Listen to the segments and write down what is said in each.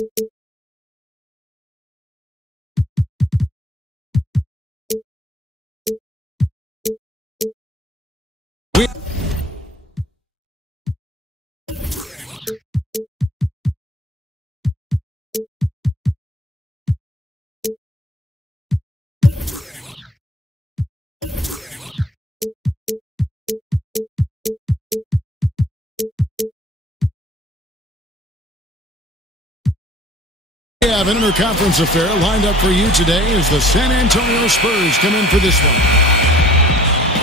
We have an interconference affair lined up for you today as the San Antonio Spurs come in for this one.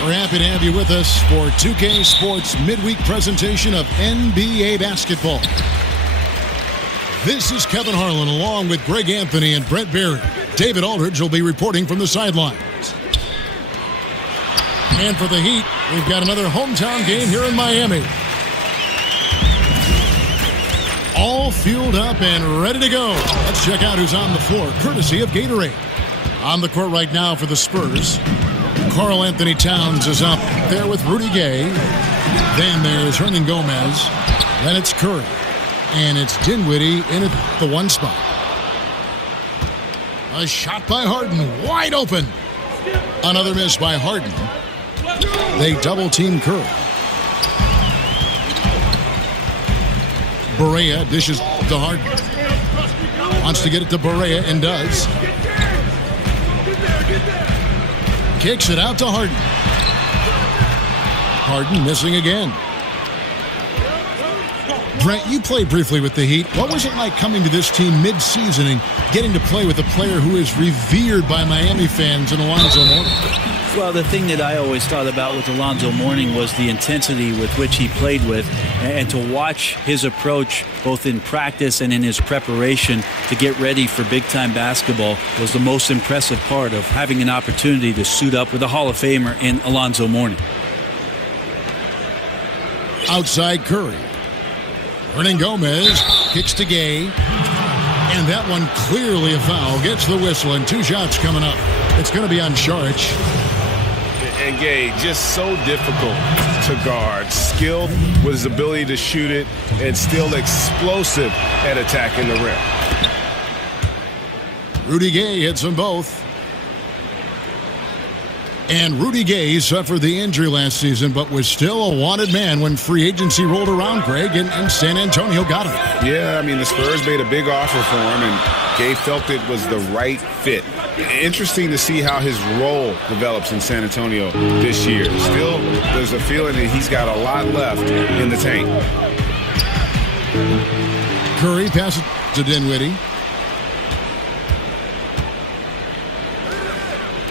We're happy to have you with us for 2K Sports midweek presentation of NBA basketball. This is Kevin Harlan along with Greg Anthony and Brett Barry. David Aldridge will be reporting from the sidelines. And for the Heat, we've got another hometown game here in Miami. All fueled up and ready to go. Let's check out who's on the floor, courtesy of Gatorade. On the court right now for the Spurs, Karl Anthony Towns is up there with Rudy Gay. Then there's Hernan Gomez. Then it's Curry. And it's Dinwiddie in at the one spot. A shot by Harden, wide open. Another miss by Harden. They double-team Curry. Barea dishes to Harden. Wants to get it to Barea and does. Kicks it out to Harden. Harden missing again. Brent, you played briefly with the Heat. What was it like coming to this team mid-season and getting to play with a player who is revered by Miami fans in Alonzo Mourning? Well, the thing that I always thought about with Alonzo Mourning was the intensity with which he played with, and to watch his approach both in practice and in his preparation to get ready for big-time basketball was the most impressive part of having an opportunity to suit up with a Hall of Famer in Alonzo Mourning. Outside Curry. Hernan Gomez kicks to Gay. And that one clearly a foul. Gets the whistle and two shots coming up. It's going to be on Saric. And Gay, just so difficult to guard. Skilled with his ability to shoot it and still explosive at attacking the rim. Rudy Gay hits them both. And Rudy Gay suffered the injury last season, but was still a wanted man when free agency rolled around, Greg, and San Antonio got him. Yeah, I mean, the Spurs made a big offer for him, and Gay felt it was the right fit. Interesting to see how his role develops in San Antonio this year. Still, there's a feeling that he's got a lot left in the tank. Curry passes to Dinwiddie.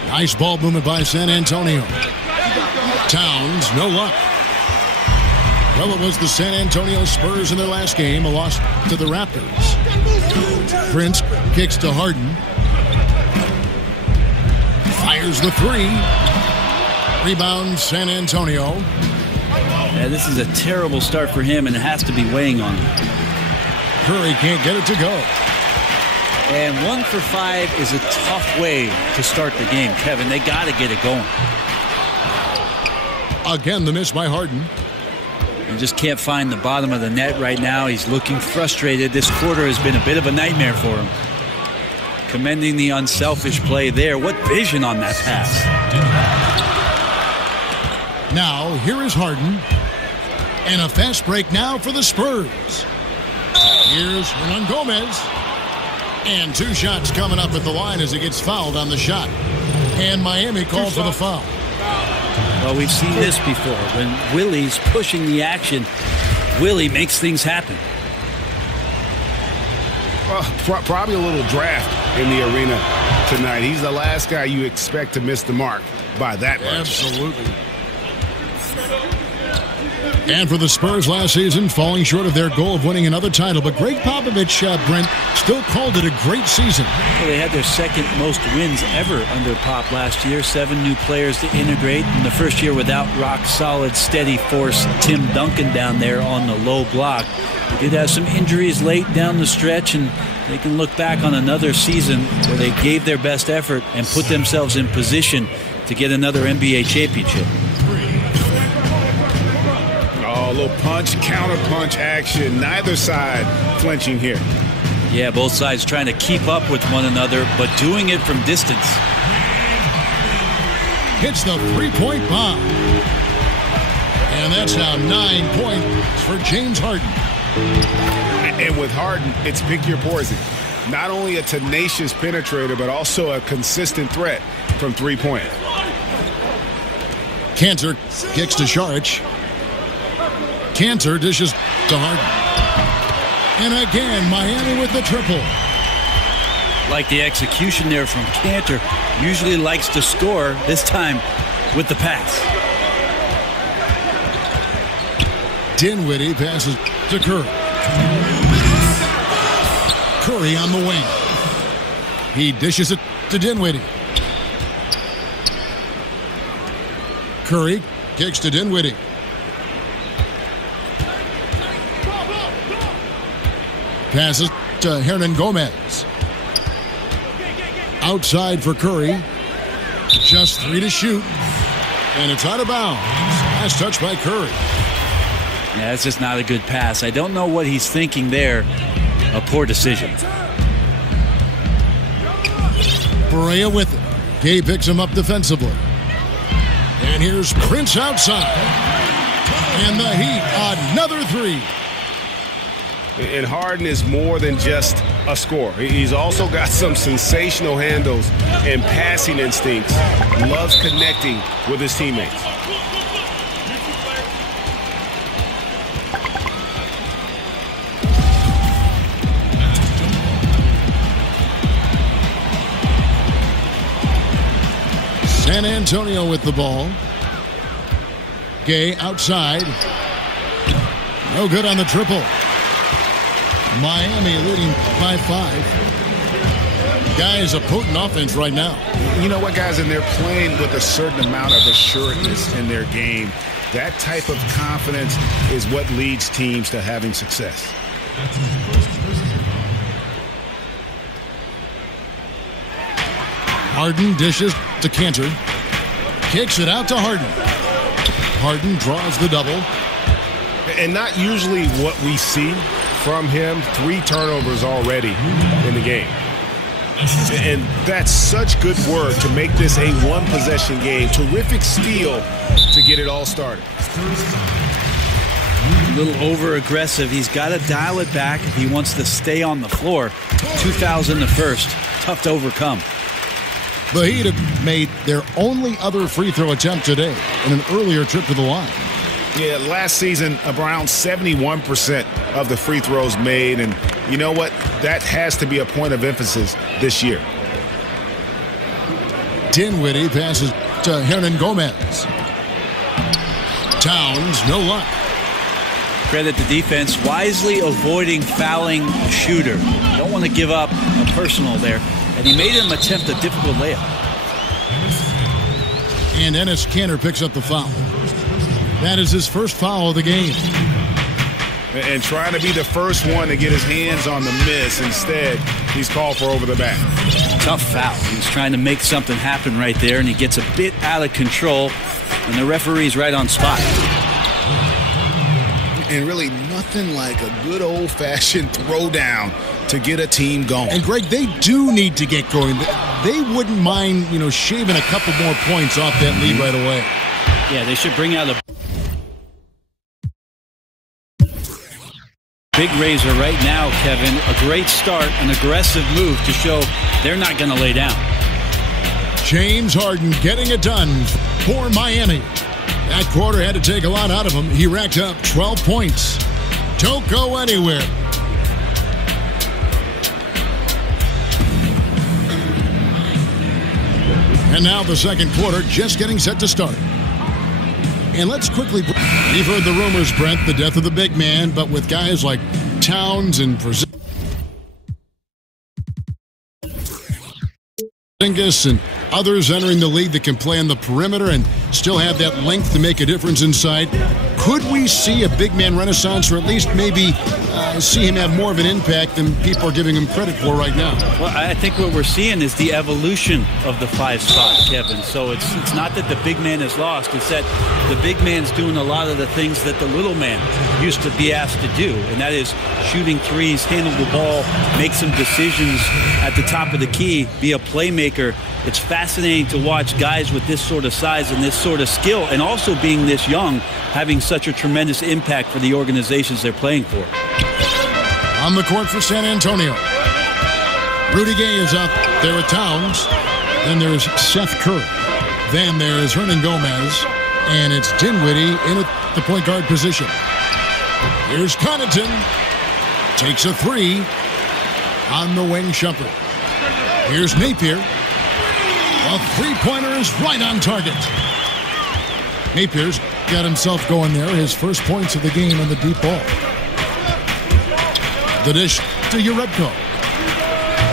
Nice ball movement by San Antonio. Towns, no luck. Well, it was the San Antonio Spurs in their last game, a loss to the Raptors. Prince kicks to Harden. Fires the three. Rebound, San Antonio. Yeah, this is a terrible start for him, and it has to be weighing on him. Curry can't get it to go. And 1 for 5 is a tough way to start the game, Kevin. They got to get it going. Again, the miss by Harden. He just can't find the bottom of the net right now. He's looking frustrated. This quarter has been a bit of a nightmare for him. Commending the unselfish play there. What vision on that pass. Now, here is Harden. And a fast break now for the Spurs. Here's Hernan Gomez. And two shots coming up at the line as he gets fouled on the shot. And Miami called for the foul. Well, we've seen this before. When Willie's pushing the action, Willie makes things happen. Well, probably a little draft in the arena tonight. He's the last guy you expect to miss the mark by that much. Absolutely. And for the Spurs last season, falling short of their goal of winning another title. But Greg Popovich, Brent, still called it a great season. Well, they had their second most wins ever under Pop last year. 7 new players to integrate. In the first year without rock-solid, steady force Tim Duncan down there on the low block. They did have some injuries late down the stretch, and they can look back on another season where they gave their best effort and put themselves in position to get another NBA championship. A little punch, counter punch action. Neither side flinching here. Yeah, both sides trying to keep up with one another, but doing it from distance. Hits the three-point bomb. And that's now 9 points for James Harden. And with Harden, it's pick your poison. Not only a tenacious penetrator, but also a consistent threat from three-point. Cantor kicks to Saric. Cantor dishes to Harden. And again, Miami with the triple. Like the execution there from Cantor. Usually likes to score, this time with the pass. Dinwiddie passes to Curry. Curry on the wing. He dishes it to Dinwiddie. Curry kicks to Dinwiddie. Passes to Hernan Gomez. Outside for Curry. Just 3 to shoot. And it's out of bounds. Last touch by Curry. Yeah, that's just not a good pass. I don't know what he's thinking there. A poor decision. Barea with it. Gay picks him up defensively. And here's Prince outside. And the Heat, another 3. And Harden is more than just a scorer. He's also got some sensational handles and passing instincts. Loves connecting with his teammates. San Antonio with the ball. Gay outside. No good on the triple. Miami leading by 5. Guys, a potent offense right now. You know what, guys? And they're playing with a certain amount of assuredness in their game. That type of confidence is what leads teams to having success. Harden dishes to Cantor. Kicks it out to Harden. Harden draws the double. And not usually what we see from him. 3 turnovers already in the game. And that's such good work to make this a one-possession game. Terrific steal to get it all started. A little over-aggressive. He's got to dial it back if he wants to stay on the floor. 2,000 the first. Tough to overcome. The Heat have made their only other free throw attempt today in an earlier trip to the line. Yeah, last season, around 71% of the free throws made. And you know what? That has to be a point of emphasis this year. Dinwiddie passes to Hernan Gomez. Towns, no luck. Credit the defense, wisely avoiding fouling a shooter. Don't want to give up a personal there. And he made him attempt a difficult layup. And Enes Kanter picks up the foul. That is his first foul of the game. And trying to be the first one to get his hands on the miss. Instead, he's called for over the back. Tough foul. He's trying to make something happen right there, and he gets a bit out of control, and the referee's right on spot. And really nothing like a good old-fashioned throwdown to get a team going. And, Greg, they do need to get going. They wouldn't mind, shaving a couple more points off that lead right away. Yeah, they should bring out a big razor right now, Kevin. A great start, an aggressive move to show they're not going to lay down. James Harden getting it done for Miami. That quarter had to take a lot out of him. He racked up 12 points. Don't go anywhere. And now the second quarter just getting set to start. And let's quickly... You've heard the rumors, Brent, the death of the big man, but with guys like Towns and Porzingis and others entering the league that can play on the perimeter and still have that length to make a difference inside, Could we see a big man renaissance, or at least maybe see him have more of an impact than people are giving him credit for right now? Well, I think what we're seeing is the evolution of the 5 spot, Kevin. So it's not that the big man is lost. It's that the big man's doing a lot of the things that the little man used to be asked to do, and that is shooting threes, handle the ball, make some decisions at the top of the key, be a playmaker. It's fascinating to watch guys with this sort of size and this sort of skill, and also being this young, having such a tremendous impact for the organizations they're playing for. On the court for San Antonio, Rudy Gay is up there with Towns. Then there's Seth Curry. Then there's Hernan Gomez. And it's Dinwiddie in at the point guard position. Here's Connaughton. Takes a 3 on the wing. Shumpert. Here's Napier. A three-pointer is right on target. Napier's got himself going there. His first points of the game on the deep ball. The dish to Jerebko.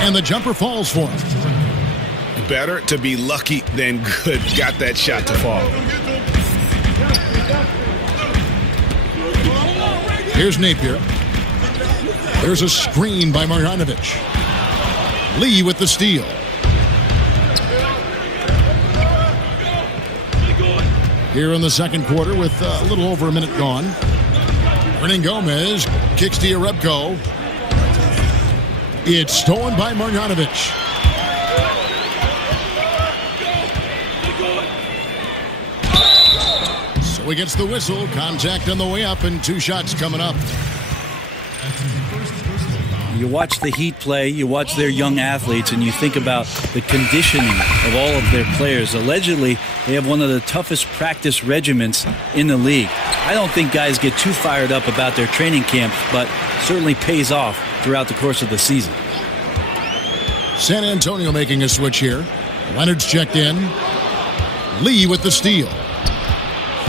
And the jumper falls for him. Better to be lucky than good. Got that shot to fall. Here's Napier. There's a screen by Marjanovic. Lee with the steal. Here in the second quarter with a little over a minute gone. Hernan Gomez kicks to Jerebko. It's stolen by Marjanovic. So he gets the whistle. Contact on the way up and 2 shots coming up. You watch the Heat play, you watch their young athletes, and you think about the conditioning of all of their players. Allegedly, they have one of the toughest practice regimens in the league. I don't think guys get too fired up about their training camps, but certainly pays off throughout the course of the season. San Antonio making a switch here. Leonard's checked in. Lee with the steal.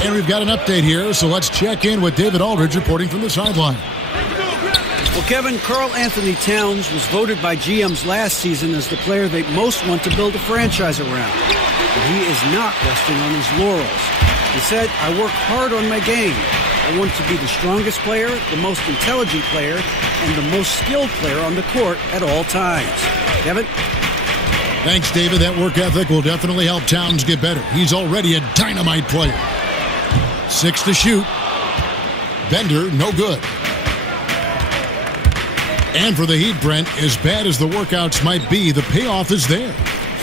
And we've got an update here, so let's check in with David Aldridge reporting from the sideline. Well, Kevin, Karl Anthony Towns was voted by GMs last season as the player they most want to build a franchise around. But he is not resting on his laurels. He said, "I work hard on my game. I want to be the strongest player, the most intelligent player, and the most skilled player on the court at all times." Kevin? Thanks, David. That work ethic will definitely help Towns get better. He's already a dynamite player. 6 to shoot. Bender, no good. And for the Heat, Brent, as bad as the workouts might be, the payoff is there.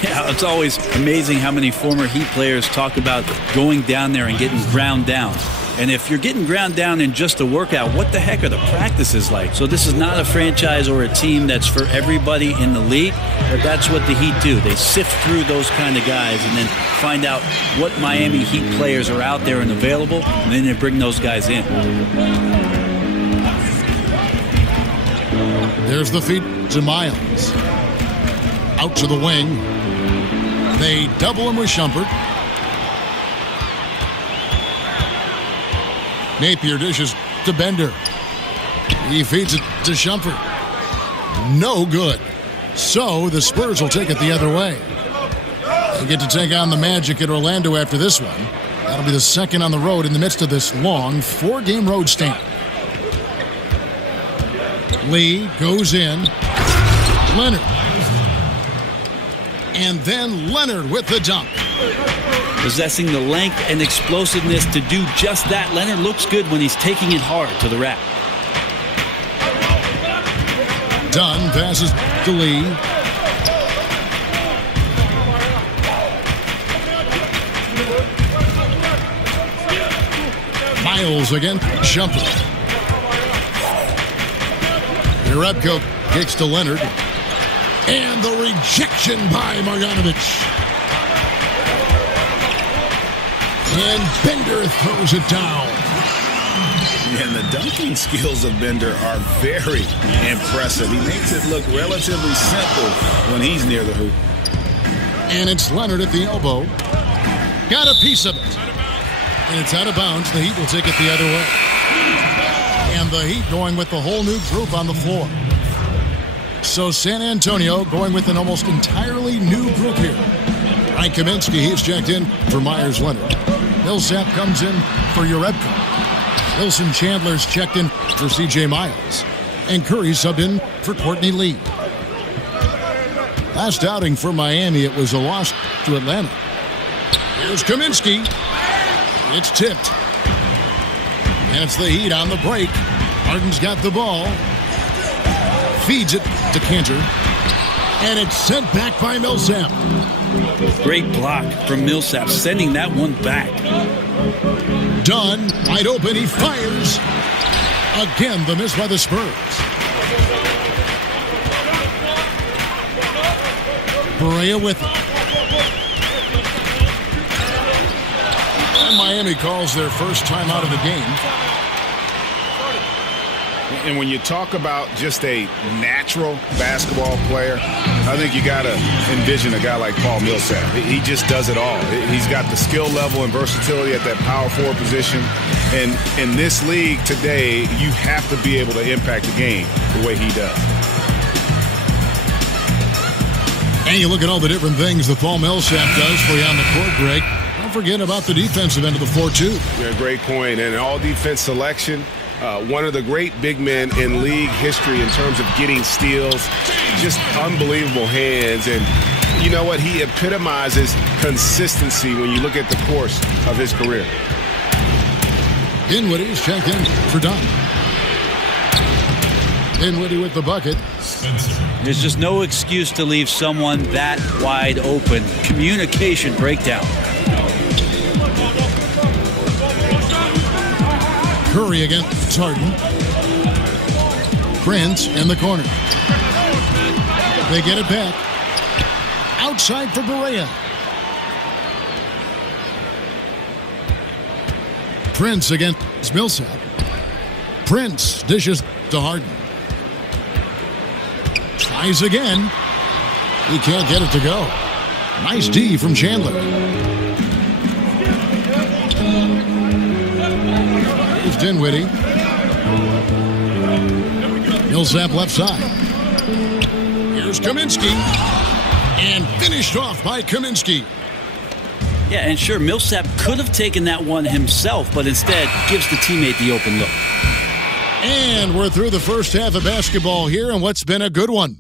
Yeah, it's always amazing how many former Heat players talk about going down there and getting ground down. And if you're getting ground down in just a workout, what the heck are the practices like? So this is not a franchise or a team that's for everybody in the league, but that's what the Heat do. They sift through those kind of guys and then find out what Miami Heat players are out there and available, and then they bring those guys in. There's the feed to Miles. Out to the wing. They double him with Shumpert. Napier dishes to Bender. He feeds it to Shumpert. No good. So the Spurs will take it the other way. They get to take on the Magic at Orlando after this one. That'll be the second on the road in the midst of this long 4-game road stand. Lee goes in. Leonard. And then Leonard with the dunk. Possessing the length and explosiveness to do just that, Leonard looks good when he's taking it hard to the rack. Dunn passes to Lee. Miles again. Shumpert. Jerebko kicks to Leonard. And the rejection by Marjanovic. And Bender throws it down. And the dunking skills of Bender are very impressive. He makes it look relatively simple when he's near the hoop. And it's Leonard at the elbow. Got a piece of it. And it's out of bounds. The Heat will take it the other way. And the Heat going with the whole new group on the floor. So San Antonio going with an almost entirely new group here. Frank Kaminsky, he's checked in for Myers Leonard. Millsap comes in for Jerebko. Wilson Chandler's checked in for C.J. Miles. And Curry subbed in for Courtney Lee. Last outing for Miami, it was a loss to Atlanta. Here's Kaminsky. It's tipped. And it's the Heat on the break. Harden's got the ball. Feeds it to Cantor. And it's sent back by Millsap. Great block from Millsap, sending that one back. Dunn, wide open, he fires. Again, the miss by the Spurs. Berea with it. And Miami calls their first time out of the game. And when you talk about just a natural basketball player, I think you got to envision a guy like Paul Millsap. He just does it all. He's got the skill level and versatility at that power forward position. And in this league today, you have to be able to impact the game the way he does. And you look at all the different things that Paul Millsap does for you on the court, Greg. Don't forget about the defensive end of the floor, too. Yeah, great point. And all defense selection. One of the great big men in league history in terms of getting steals. Just unbelievable hands. And you know what? He epitomizes consistency when you look at the course of his career. Dinwiddie's checked in for Dunn. Dinwiddie with the bucket. There's just no excuse to leave someone that wide open. Communication breakdown. Curry against Harden. Prince in the corner. They get it back. Outside for Berea. Prince against Millsap. Prince dishes to Harden. Tries again. He can't get it to go. Nice D from Chandler. Here's Dinwiddie. Millsap left side. Here's Kaminsky. And finished off by Kaminsky. Yeah, and sure, Millsap could have taken that one himself, but instead gives the teammate the open look. And we're through the first half of basketball here, and what's been a good one.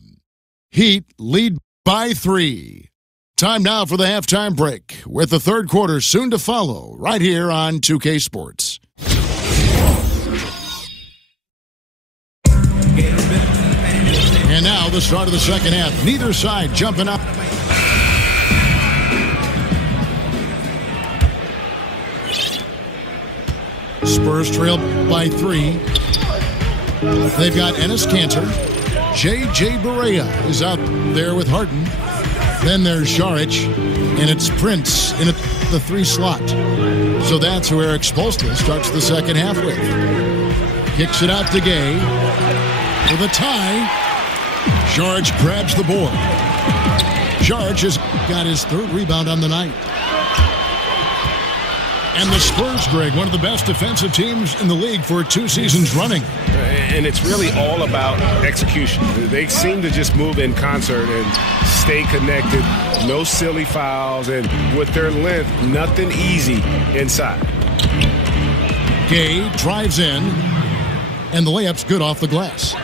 Heat lead by 3. Time now for the halftime break, with the third quarter soon to follow, right here on 2K Sports. And now the start of the second half. Neither side jumping up. Spurs trail by 3. They've got Enes Kanter. J.J. Berea is out there with Harden. Then there's Šarić, and it's Prince in the 3 slot. So that's who Eric Spoelstra starts the second half with. Kicks it out to Gay. For the tie, Šarić grabs the board. Šarić has got his 3rd rebound on the night. And the Spurs, Greg, one of the best defensive teams in the league for 2 seasons running. And it's really all about execution. They seem to just move in concert and stay connected. No silly fouls. And with their length, nothing easy inside. Gay drives in. And the layup's good off the glass.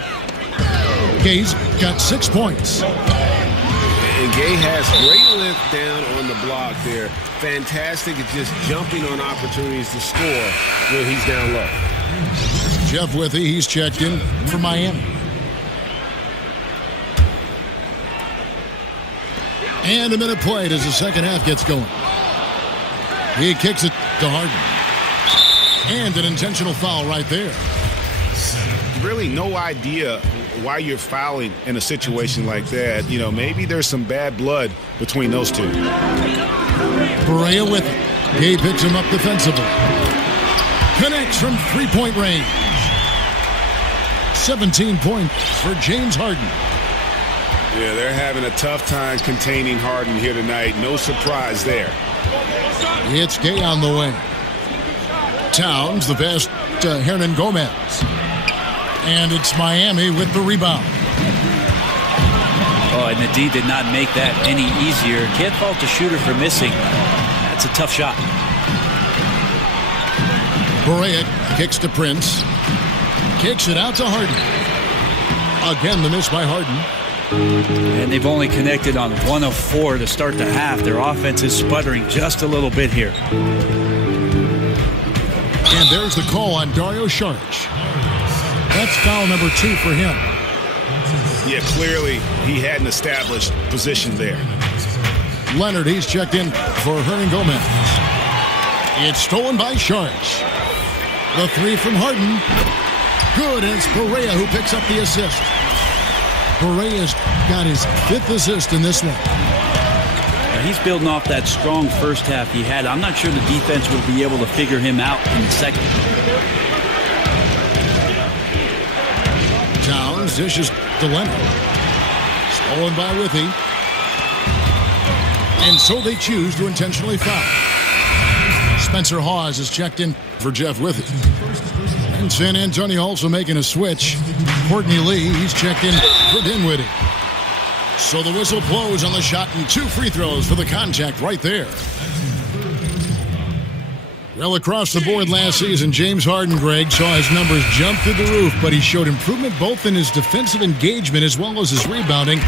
Gay's got 6 points. And Gay has great length down on the block there. Fantastic at just jumping on opportunities to score when he's down low. Jeff Withey, he's checked in for Miami. And a minute played as the second half gets going. He kicks it to Harden. And an intentional foul right there. Really no idea why you're fouling in a situation like that. You know, maybe there's some bad blood between those two. Berea with it. Gay picks him up defensively. Connects from 3-point range. 17 points for James Harden. Yeah, they're having a tough time containing Harden here tonight. No surprise there. It's Gay on the wing. Towns, the best, Hernan Gomez. And it's Miami with the rebound. Oh, and the D did not make that any easier. Can't fault the shooter for missing. That's a tough shot. Berea Kicks to Prince. Kicks it out to Harden. Again, the miss by Harden. And they've only connected on 1 of 4 to start the half. Their offense is sputtering just a little bit here. And there's the call on Dario Saric. That's foul number 2 for him. Yeah, clearly he hadn't established position there. Leonard, he's checked in for Hernan Gomez. It's stolen by Saric. The 3 from Harden. Good, and it's Barea who picks up the assist. Barea's got his 5th assist in this one. He's building off that strong first half he had. I'm not sure the defense will be able to figure him out in the second. Towns dishes to Leonard. Stolen by Withy. And so they choose to intentionally foul. Spencer Hawes is checked in for Jeff Withy. And San Antonio also making a switch. Courtney Lee, he's checked in for Dinwiddie. So the whistle blows on the shot and 2 free throws for the contact right there. Well, across the board last season, James Harden, Greg, saw his numbers jump through the roof, but he showed improvement both in his defensive engagement as well as his rebounding.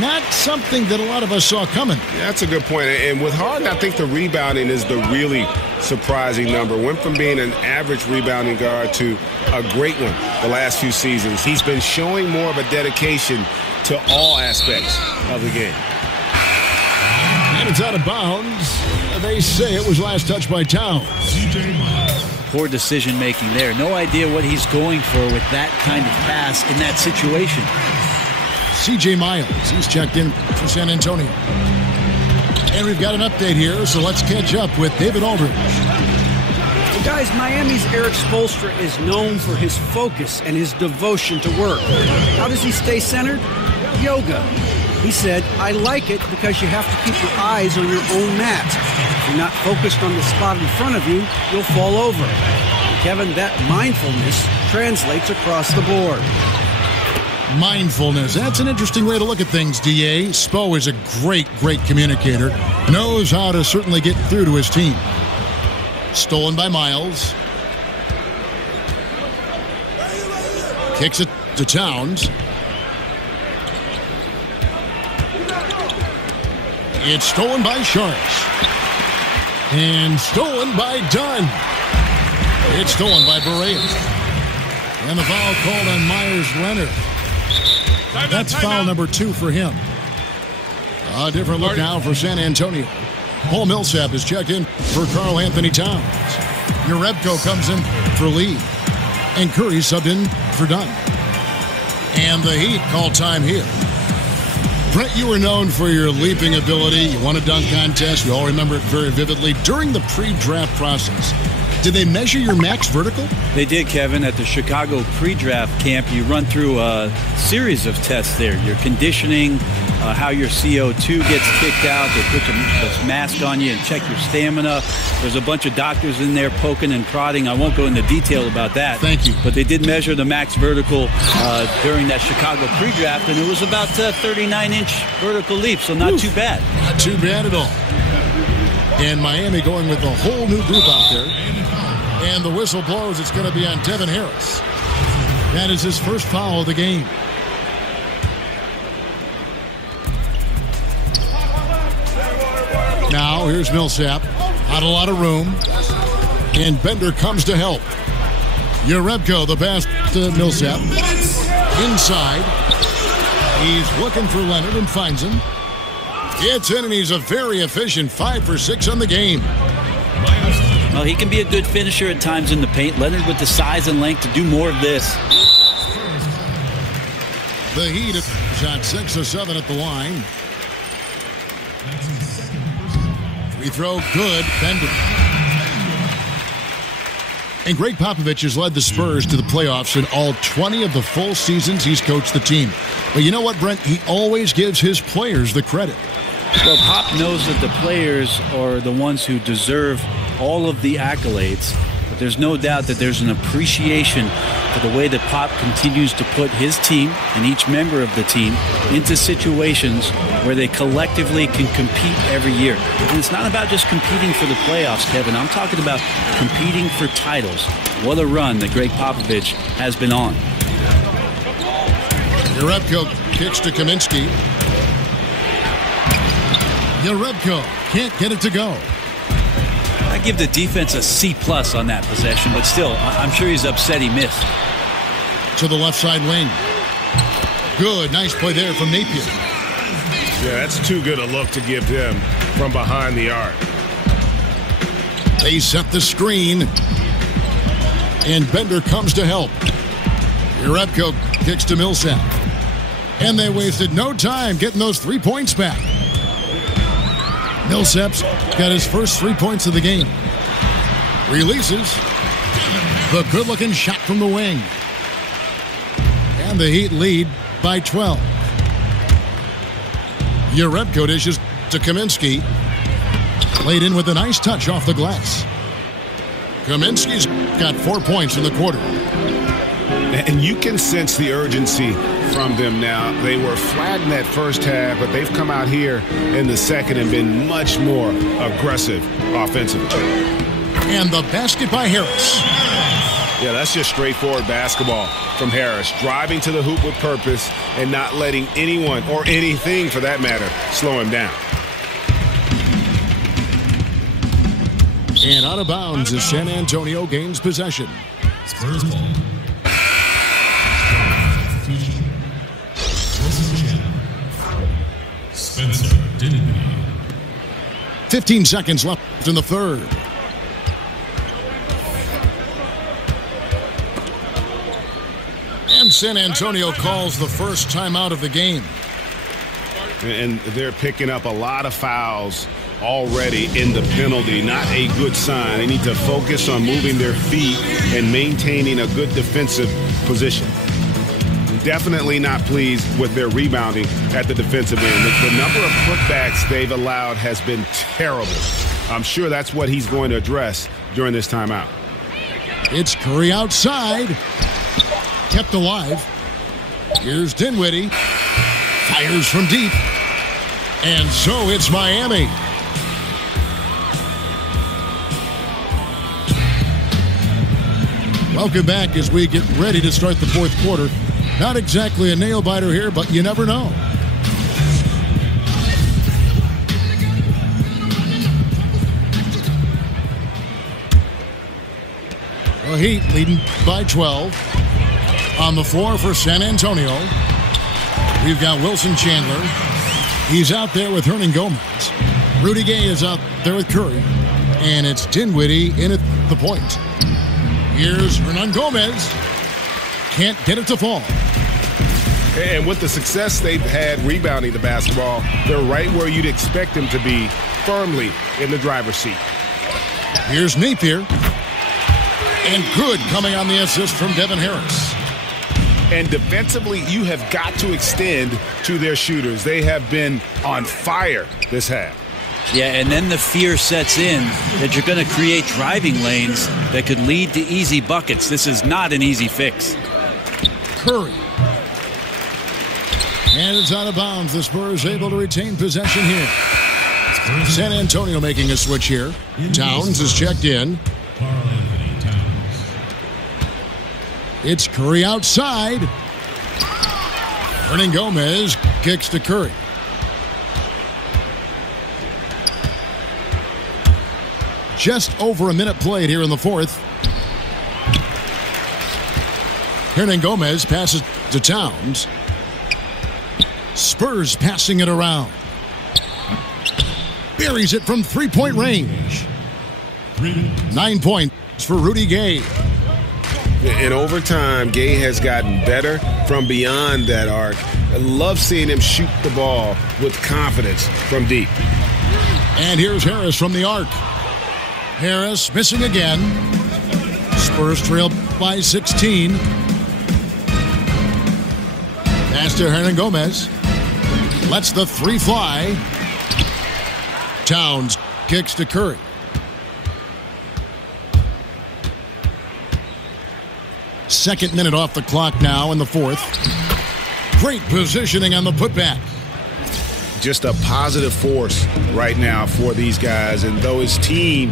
Not something that a lot of us saw coming. Yeah, that's a good point. And with Harden, I think the rebounding is the really surprising number. Went from being an average rebounding guard to a great one the last few seasons. He's been showing more of a dedication to all aspects of the game. And it's out of bounds. They say it was last touched by Towns. Poor decision making there. No idea what he's going for with that kind of pass in that situation. C.J. Miles, he's checked in for San Antonio. And we've got an update here, so let's catch up with David Aldridge. Well, guys, Miami's Eric Spoelstra is known for his focus and his devotion to work. How does he stay centered? Yoga. He said, I like it because you have to keep your eyes on your own mat. If you're not focused on the spot in front of you, you'll fall over. And Kevin, that mindfulness translates across the board. Mindfulness. That's an interesting way to look at things, D.A. Spo is a great communicator. Knows how to certainly get through to his team. Stolen by Miles. Kicks it to Towns. It's stolen by Saric. And stolen by Dunn. It's stolen by Barea. And the foul called on Myers-Leonard. That's foul number 2 for him. A different look now for San Antonio. Paul Millsap is checked in for Karl Anthony Towns. Jerebko comes in for Lee. And Curry subbed in for Dunn. And the Heat call time here. Brett, you were known for your leaping ability. You won a dunk contest. We all remember it very vividly. During the pre-draft process, did they measure your max vertical? They did, Kevin. At the Chicago pre-draft camp, you run through a series of tests there. Your conditioning, how your CO2 gets kicked out. They put the mask on you and check your stamina. There's a bunch of doctors in there poking and prodding. I won't go into detail about that. Thank you. But they did measure the max vertical during that Chicago pre-draft, and it was about 39-inch vertical leap, so not too bad. Not too bad at all. And Miami going with a whole new group out there. And the whistle blows. It's going to be on Devin Harris. That is his first foul of the game. Now, here's Millsap. Not a lot of room. And Bender comes to help. Jerebko, the pass to Millsap. Inside. He's looking for Leonard and finds him. It's in, and he's a very efficient 5 for 6 on the game. Well, he can be a good finisher at times in the paint. Leonard with the size and length to do more of this. The Heat shot 6 of 7 at the line. Free throw, good. Bender. And Greg Popovich has led the Spurs to the playoffs in all 20 of the full seasons he's coached the team. But you know what, Brent? He always gives his players the credit. Well, Pop knows that the players are the ones who deserve all of the accolades. But there's no doubt that there's an appreciation for the way that Pop continues to put his team and each member of the team into situations where they collectively can compete every year. And it's not about just competing for the playoffs, Kevin. I'm talking about competing for titles. What a run that Greg Popovich has been on. Jerebko kicks to Kaminsky. Jerebko can't get it to go. I give the defense a C+ on that possession, but still, I'm sure he's upset he missed. To the left side wing. Good, nice play there from Napier. Yeah, that's too good a look to give him from behind the arc. They set the screen. And Bender comes to help. Jerebko kicks to Millsap. And they wasted no time getting those 3 points back. Millsap's got his first 3 points of the game. Releases. The good-looking shot from the wing. And the Heat lead by 12. Jerebko dishes to Kaminsky. Laid in with a nice touch off the glass. Kaminsky's got 4 points in the quarter. And you can sense the urgency from them now. They were flat in that first half, but they've come out here in the second and been much more aggressive offensively. And the basket by Harris. Yeah, that's just straightforward basketball from Harris. Driving to the hoop with purpose and not letting anyone, or anything for that matter, slow him down. And out of bounds as San Antonio gains possession. Spurs ball. 15 seconds left in the third. And San Antonio calls the first timeout of the game. And they're picking up a lot of fouls already in the penalty. Not a good sign. They need to focus on moving their feet and maintaining a good defensive position. Definitely not pleased with their rebounding at the defensive end. The number of putbacks they've allowed has been terrible. I'm sure that's what he's going to address during this timeout. It's Curry outside. Kept alive. Here's Dinwiddie. Fires from deep. And so it's Miami. Welcome back as we get ready to start the fourth quarter. Not exactly a nail-biter here, but you never know. The Heat leading by 12. On the floor for San Antonio, we've got Wilson Chandler. He's out there with Hernan Gomez. Rudy Gay is out there with Curry. And it's Dinwiddie in at the point. Here's Hernan Gomez. Can't get it to fall. And with the success they've had rebounding the basketball, they're right where you'd expect them to be, firmly in the driver's seat. Here's Napier. And good coming on the assist from Devin Harris. And defensively, you have got to extend to their shooters. They have been on fire this half. Yeah, and then the fear sets in that you're going to create driving lanes that could lead to easy buckets. This is not an easy fix. Curry. And it's out of bounds. The Spurs able to retain possession here. San Antonio making a switch here. Towns is checked in. It's Curry outside. Hernan Gomez kicks to Curry. Just over a minute played here in the fourth. Hernan Gomez passes to Towns. Spurs passing it around. Buries it from three-point range. 9 points for Rudy Gay. In overtime, Gay has gotten better from beyond that arc. I love seeing him shoot the ball with confidence from deep. And here's Harris from the arc. Harris missing again. Spurs trail by 16. Pass to Hernan Gomez. Lets the three fly. Towns kicks to Curry. Second minute off the clock now in the fourth. Great positioning on the putback. Just a positive force right now for these guys. And though his team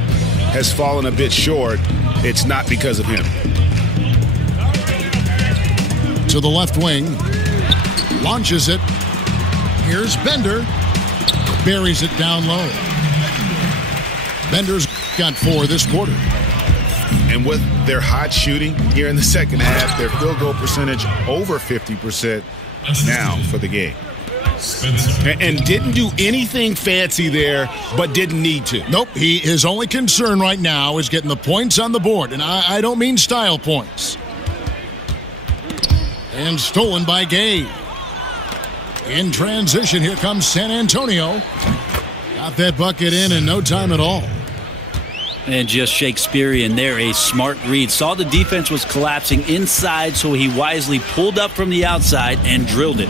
has fallen a bit short, it's not because of him. To the left wing. Launches it. Here's Bender. Buries it down low. Bender's got 4 this quarter. And with their hot shooting here in the second half, their field goal percentage over 50% now for the game. And didn't do anything fancy there, but didn't need to. Nope, his only concern right now is getting the points on the board. And I don't mean style points. And stolen by Gay. In transition, here comes San Antonio. Got that bucket in no time at all. And just Shakespearean there, a smart read. Saw the defense was collapsing inside, so he wisely pulled up from the outside and drilled it.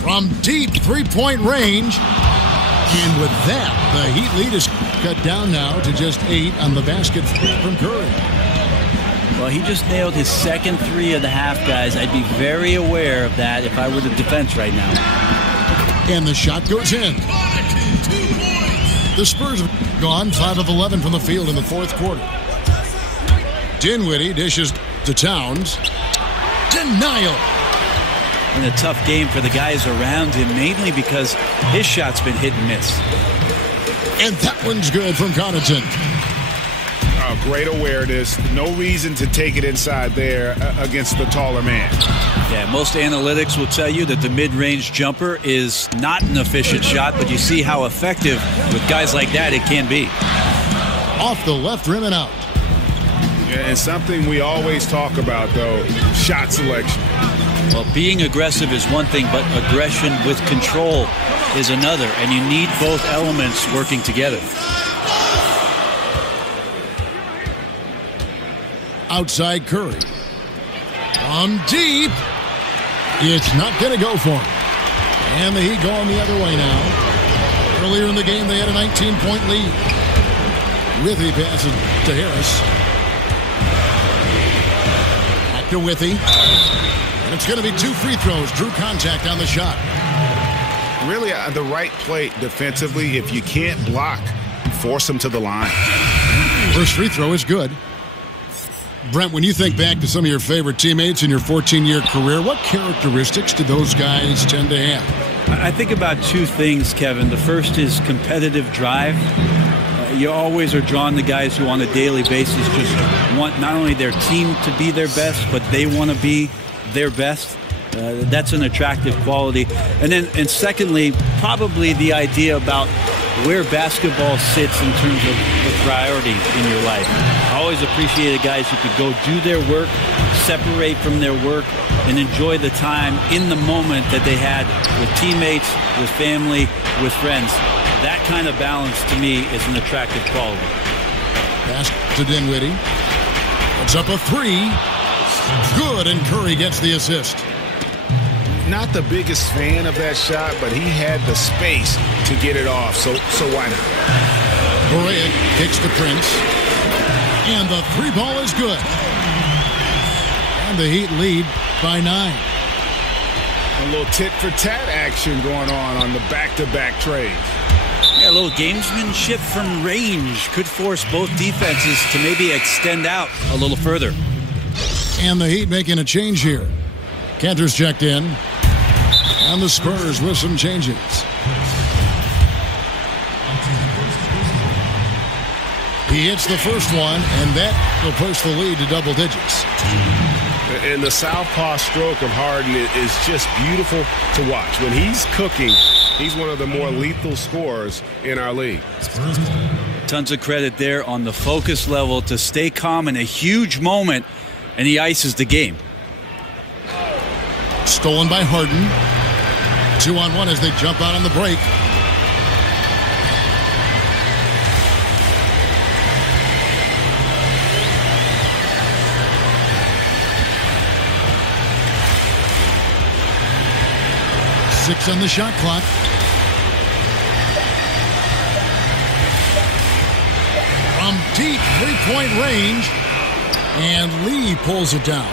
From deep three-point range. And with that, the Heat lead is cut down now to just 8 on the basket from Curry. Well, he just nailed his second 3 of the half, guys. I'd be very aware of that if I were the defense right now. And the shot goes in. The Spurs have gone 5 of 11 from the field in the fourth quarter. Dinwiddie dishes to Towns. Denial. And a tough game for the guys around him, mainly because his shot's been hit and miss. And that one's good from Connaughton. Great awareness. No reason to take it inside there against the taller man. Yeah, most analytics will tell you that the mid-range jumper is not an efficient shot, but you see how effective with guys like that it can be. Off the left rim and out. Yeah, and something we always talk about, though, shot selection. Well, being aggressive is one thing, but aggression with control is another, and you need both elements working together. Outside Curry. From deep. It's not going to go for him. And the Heat going the other way now. Earlier in the game, they had a 19-point lead. Withy passes to Harris. Back to Withy. And it's going to be 2 free throws. Drew contact on the shot. Really, the right play defensively. If you can't block, force them to the line. First free throw is good. Brent, when you think back to some of your favorite teammates in your 14-year career, what characteristics do those guys tend to have? I think about 2 things, Kevin. The first is competitive drive. You always are drawn to guys who on a daily basis just want not only their team to be their best, but they want to be their best. That's an attractive quality. And secondly, probably the idea about where basketball sits in terms of the priority in your life. I always appreciated guys who could go do their work, separate from their work, and enjoy the time in the moment that they had with teammates, with family, with friends. That kind of balance, to me, is an attractive quality. Pass to Dinwiddie. It's up a 3. Good, and Curry gets the assist. Not the biggest fan of that shot, but he had the space to get it off, so why not? Barea kicks to Prince. And the 3 ball is good. And the Heat lead by 9. A little tit-for-tat action going on the back-to-back trades. Yeah, a little gamesmanship from range could force both defenses to maybe extend out a little further. And the Heat making a change here. Cantor's checked in. And the Spurs with some changes. He hits the first one, and that will push the lead to double digits. And the southpaw stroke of Harden is just beautiful to watch. When he's cooking, he's one of the more lethal scorers in our league. Tons of credit there on the focus level to stay calm in a huge moment, and he ices the game. Stolen by Harden. 2-on-1 as they jump out on the break. Six on the shot clock. From deep three-point range. And Lee pulls it down.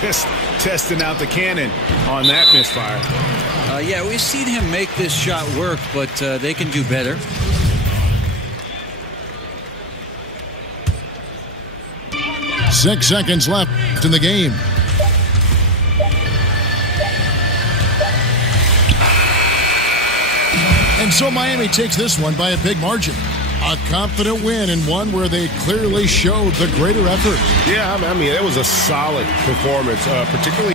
Just testing out the cannon on that misfire. Yeah, we've seen him make this shot work, but they can do better. Six seconds left in the game. And so Miami takes this one by a big margin. A confident win and one where they clearly showed the greater effort. Yeah, I mean, it was a solid performance, particularly.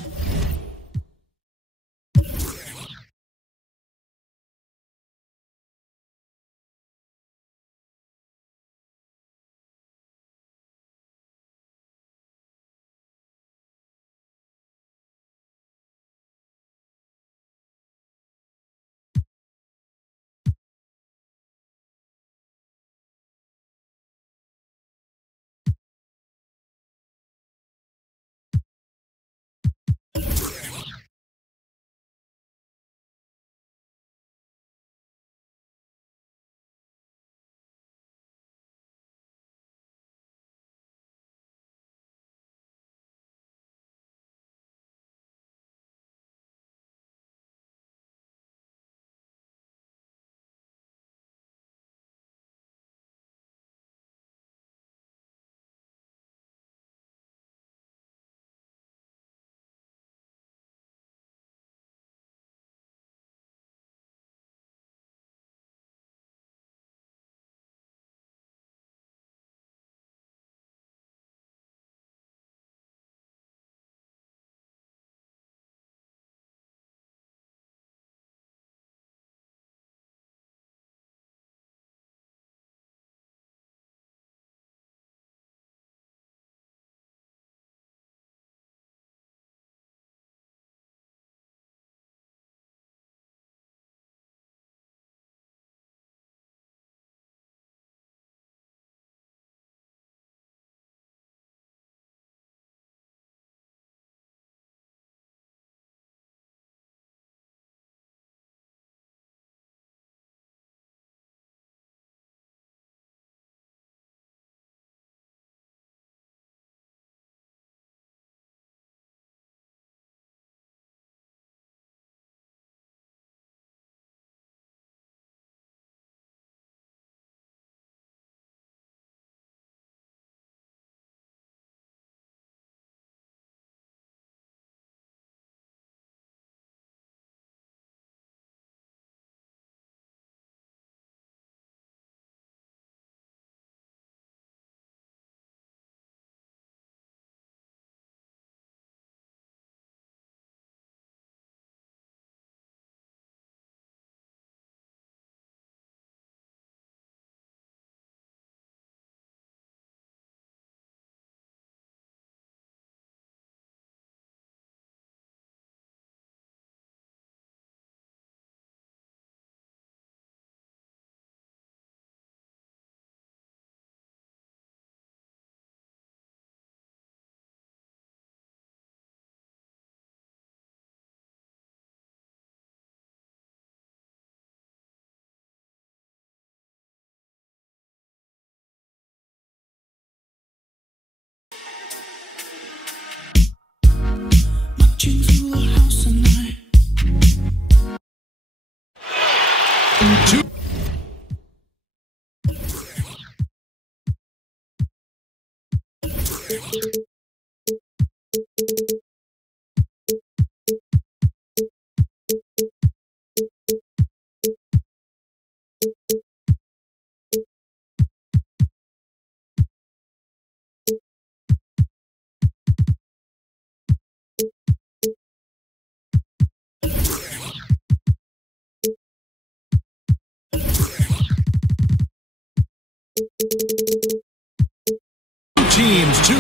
Teams two.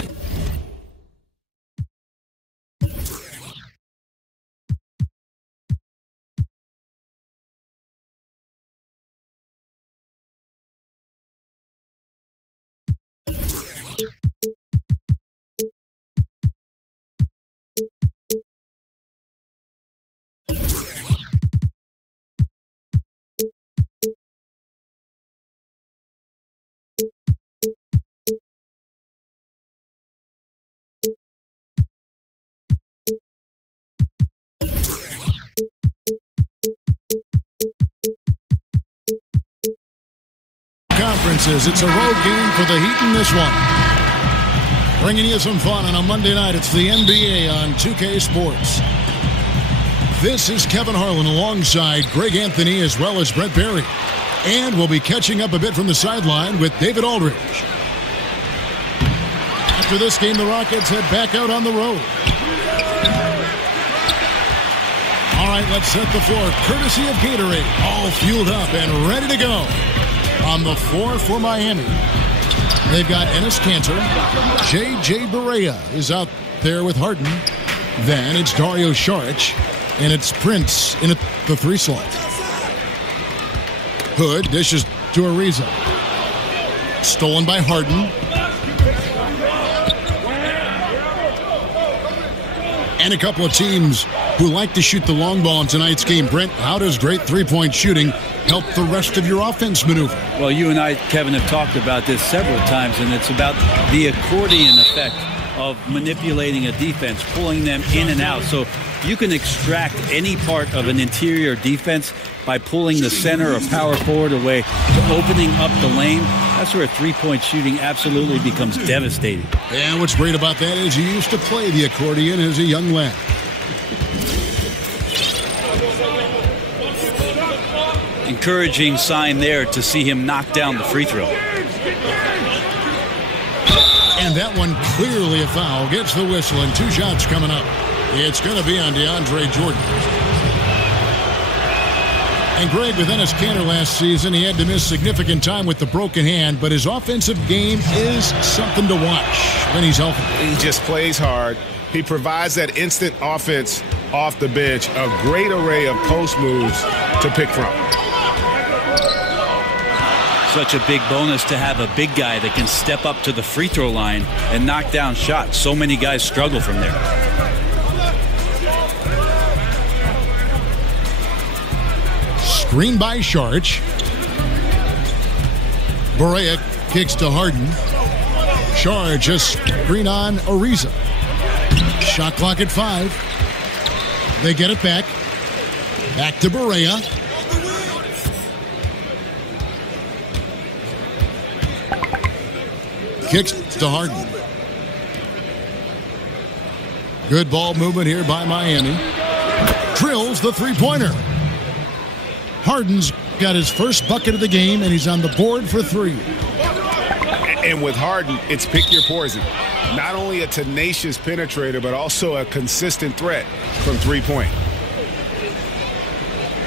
conferences. It's a road game for the Heat in this one. Bringing you some fun on a Monday night. It's the NBA on 2K Sports. This is Kevin Harlan alongside Greg Anthony as well as Brett Berry. And we'll be catching up a bit from the sideline with David Aldridge. After this game, the Rockets head back out on the road. All right, let's set the floor. Courtesy of Gatorade. All fueled up and ready to go. On the floor for Miami, they've got Enes Kanter. J.J. Barea is out there with Harden. Then it's Dario Saric. And it's Prince in the 3 slot. Hood dishes to Ariza. Stolen by Harden. And a couple of teams who like to shoot the long ball in tonight's game. Brent, how does great three-point shooting help the rest of your offense maneuver? Well, you and I, Kevin, have talked about this several times, and it's about the accordion effect of manipulating a defense, pulling them in and out. So you can extract any part of an interior defense by pulling the center or power forward away to opening up the lane. That's where three-point shooting absolutely becomes devastating. And what's great about that is he used to play the accordion as a young lad. Encouraging sign there to see him knock down the free throw. And that one clearly a foul. Gets the whistle and 2 shots coming up. It's going to be on DeAndre Jordan. And Greg, with Enes Kanter last season, he had to miss significant time with the broken hand, but his offensive game is something to watch when he's healthy. He just plays hard. He provides that instant offense off the bench, a great array of post moves to pick from. Such a big bonus to have a big guy that can step up to the free throw line and knock down shots. So many guys struggle from there. Screen by Saric. Barea kicks to Harden. Saric just screen on Ariza. Shot clock at 5. They get it back. Back to Barea. Kicks to Harden. Good ball movement here by Miami. Drills the three-pointer. Harden's got his first bucket of the game, and he's on the board for 3. And with Harden, it's pick your poison. Not only a tenacious penetrator, but also a consistent threat from three-point.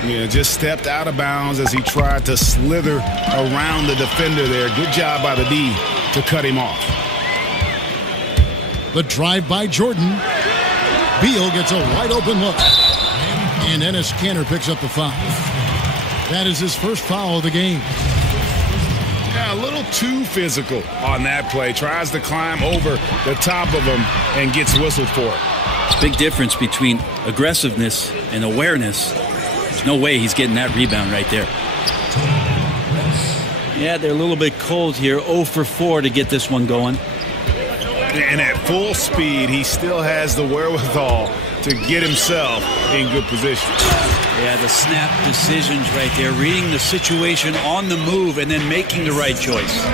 Yeah, just stepped out of bounds as he tried to slither around the defender there. Good job by the D to cut him off. The drive by Jordan. Beal gets a wide open look. And Enes Kanter picks up the foul. That is his first foul of the game. Yeah, a little too physical on that play. Tries to climb over the top of him and gets whistled for it. Big difference between aggressiveness and awareness. There's no way he's getting that rebound right there. Yeah, they're a little bit cold here. 0 for 4 to get this one going. And at full speed, he still has the wherewithal to get himself in good position. Yeah, the snap decisions right there. Reading the situation on the move and then making the right choice.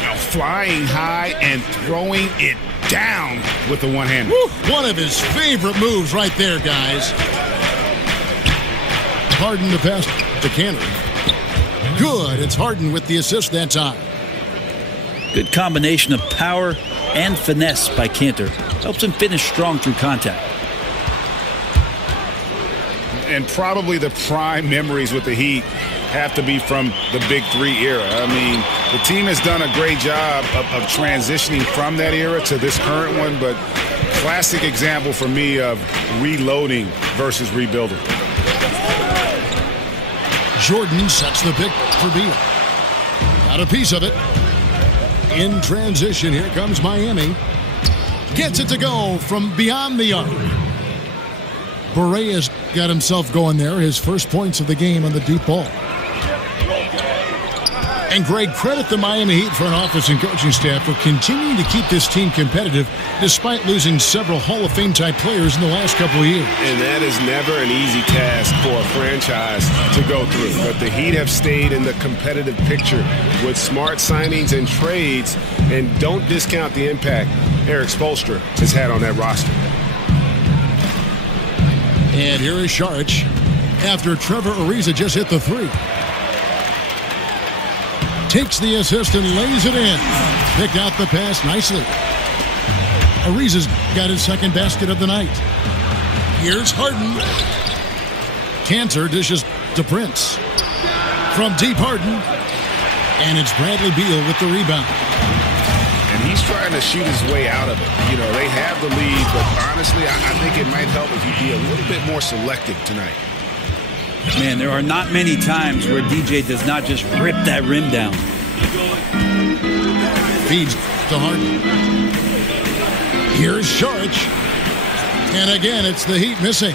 Now flying high and throwing it down with the one-hander. One of his favorite moves right there, guys. Harden the pass to Kanter. Good. It's Harden with the assist that time. Good combination of power and finesse by Kanter. Helps him finish strong through contact. And probably the prime memories with the Heat have to be from the Big 3 era. I mean, the team has done a great job of transitioning from that era to this current one, but classic example for me of reloading versus rebuilding. Jordan sets the pick for Beal. Got a piece of it. In transition, here comes Miami. Gets it to go from beyond the arc. Barea's got himself going there. His first points of the game on the deep ball. And Greg, credit the Miami Heat front office and coaching staff for continuing to keep this team competitive despite losing several Hall of Fame-type players in the last couple of years. And that is never an easy task for a franchise to go through. But the Heat have stayed in the competitive picture with smart signings and trades, and don't discount the impact Eric Spoelstra has had on that roster. And here is Saric after Trevor Ariza just hit the three. Takes the assist and lays it in. Picked out the pass nicely. Ariza's got his second basket of the night. Here's Harden. Cantor dishes to Prince. From deep, Harden. And it's Bradley Beal with the rebound. And he's trying to shoot his way out of it. You know, they have the lead, but honestly, I think it might help if he be a little bit more selective tonight. Man, there are not many times where DJ does not just rip that rim down. Feeds to Harden. Here's Saric. And again, it's the Heat missing.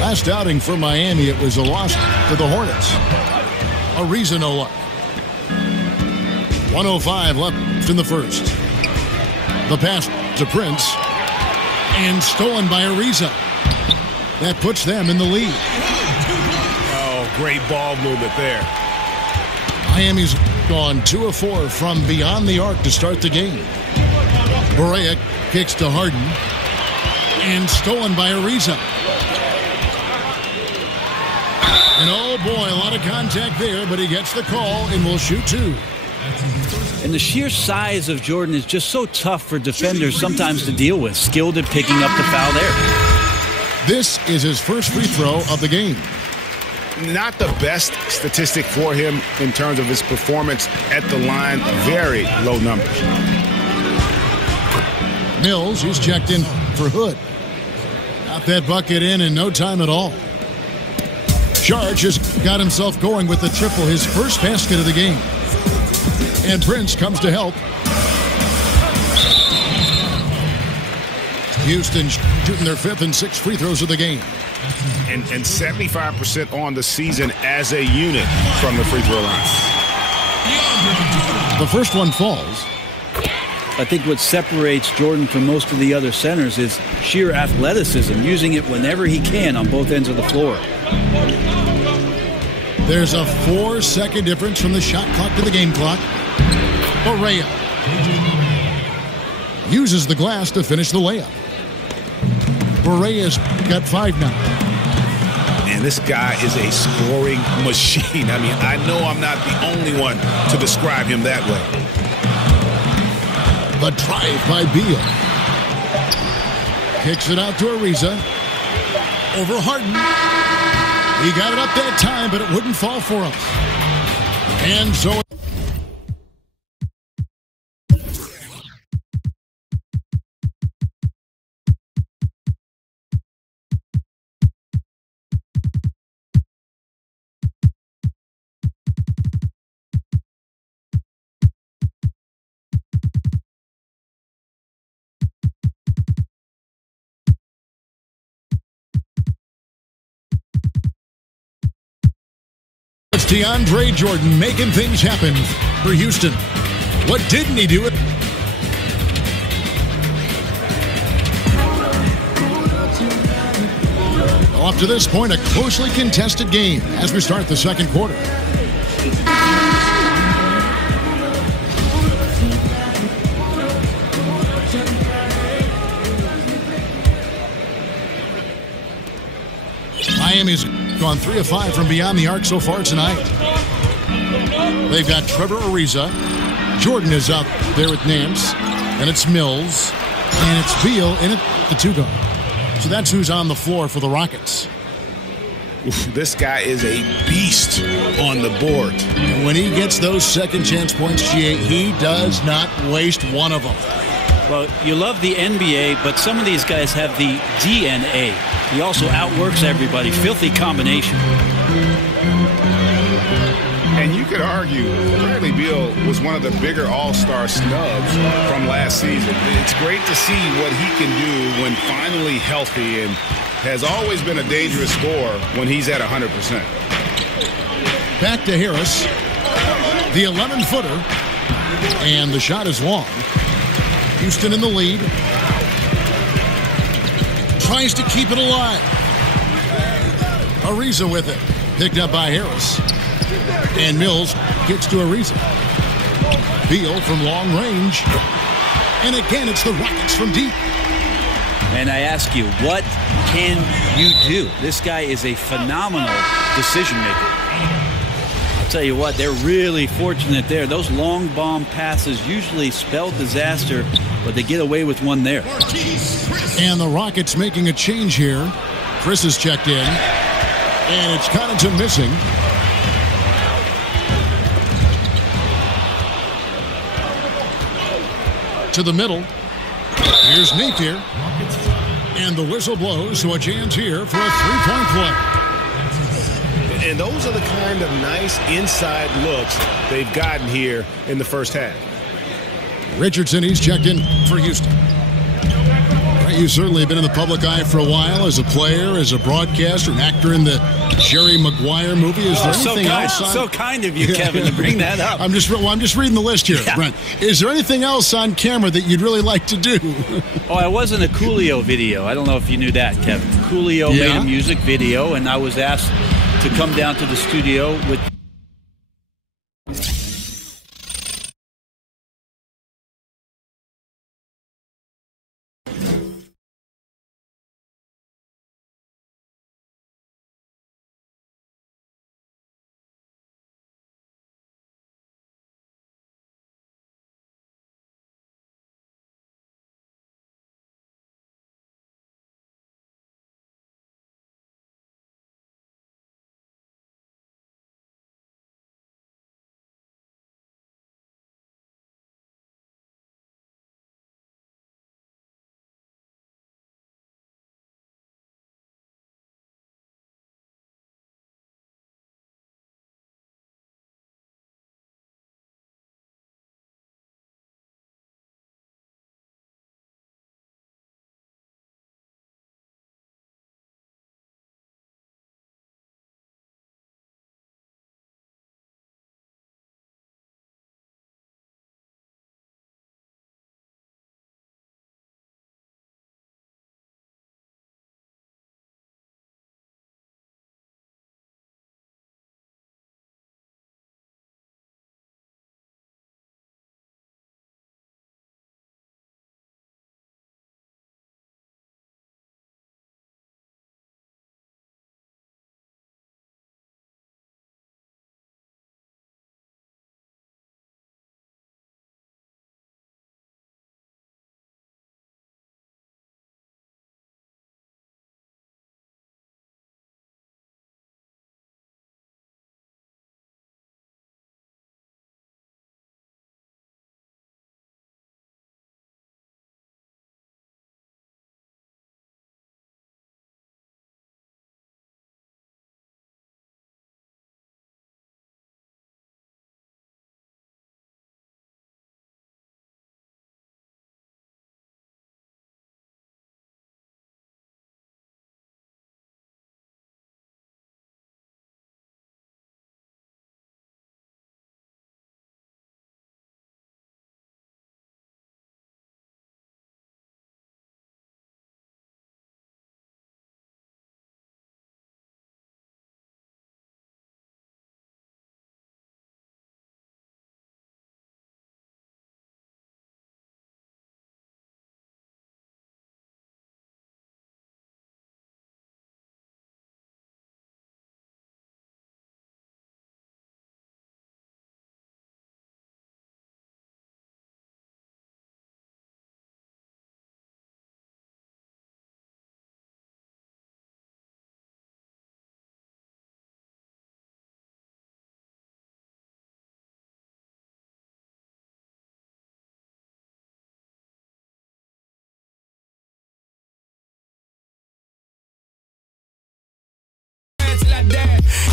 Last outing for Miami, it was a loss to the Hornets. Ariza no luck. 1:05 left in the first. The pass to Prince. And stolen by Ariza. That puts them in the lead. Oh, great ball movement there. Miami's gone 2 of 4 from beyond the arc to start the game. Barea kicks to Harden. And stolen by Ariza. And oh boy, a lot of contact there, but he gets the call and will shoot 2. And the sheer size of Jordan is just so tough for defenders sometimes to deal with. Skilled at picking up the foul there. This is his first free throw of the game. Not the best statistic for him in terms of his performance at the line. Very low numbers. Mills, he's checked in for Hood. Got that bucket in no time at all. Saric has got himself going with the triple, his first basket of the game. And Prince comes to help. Houston shooting their 5th and 6th free throws of the game. And 75% on the season as a unit from the free throw line. The first one falls. I think what separates Jordan from most of the other centers is sheer athleticism, using it whenever he can on both ends of the floor. There's a 4-second difference from the shot clock to the game clock. Barea uses the glass to finish the layup. Barea's got 5 now. And this guy is a scoring machine. I mean, I know I'm not the only one to describe him that way. The drive by Beal. Kicks it out to Ariza. Over Harden. He got it up that time, but it wouldn't fall for him. And so... DeAndre Jordan making things happen for Houston. What didn't he do? Up to this point, a closely contested game as we start the second quarter. Miami's gone 3 of 5 from beyond the arc so far tonight. They've got Trevor Ariza. Jordan is out there with Nance. And it's Mills. And it's Beal in at the 2 guard. So that's who's on the floor for the Rockets. This guy is a beast on the board. And when he gets those second chance points, he does not waste one of them. Well, you love the NBA, but some of these guys have the DNA. He also outworks everybody. Filthy combination. And you could argue Bradley Beal was one of the bigger all-star snubs from last season. It's great to see what he can do when finally healthy, and has always been a dangerous scorer when he's at 100%. Back to Harris. The 11-footer. And the shot is long. Houston in the lead. Tries to keep it alive. Ariza with it. Picked up by Harris. And Mills gets to Ariza. Beal from long range. And again, it's the Rockets from deep. And I ask you, what can you do? This guy is a phenomenal decision maker. I'll tell you what, they're really fortunate there. Those long bomb passes usually spell disaster, but they get away with one there. And the Rockets making a change here. Chris has checked in. And it's Connaughton missing. To the middle. Here's Napier. And the whistle blows, so a chance here for a three-point play. And those are the kind of nice inside looks they've gotten here in the first half. Richardson, he's checked in for Houston. Right, you've certainly been in the public eye for a while as a player, as a broadcaster, an actor in the Jerry Maguire movie. Is there anything else? So kind of you, Kevin, to bring that up. I'm just reading the list here, yeah. Brent. Is there anything else on camera that you'd really like to do? Oh, I was in a Coolio video. I don't know if you knew that, Kevin. Coolio made a music video, and I was asked to come down to the studio with...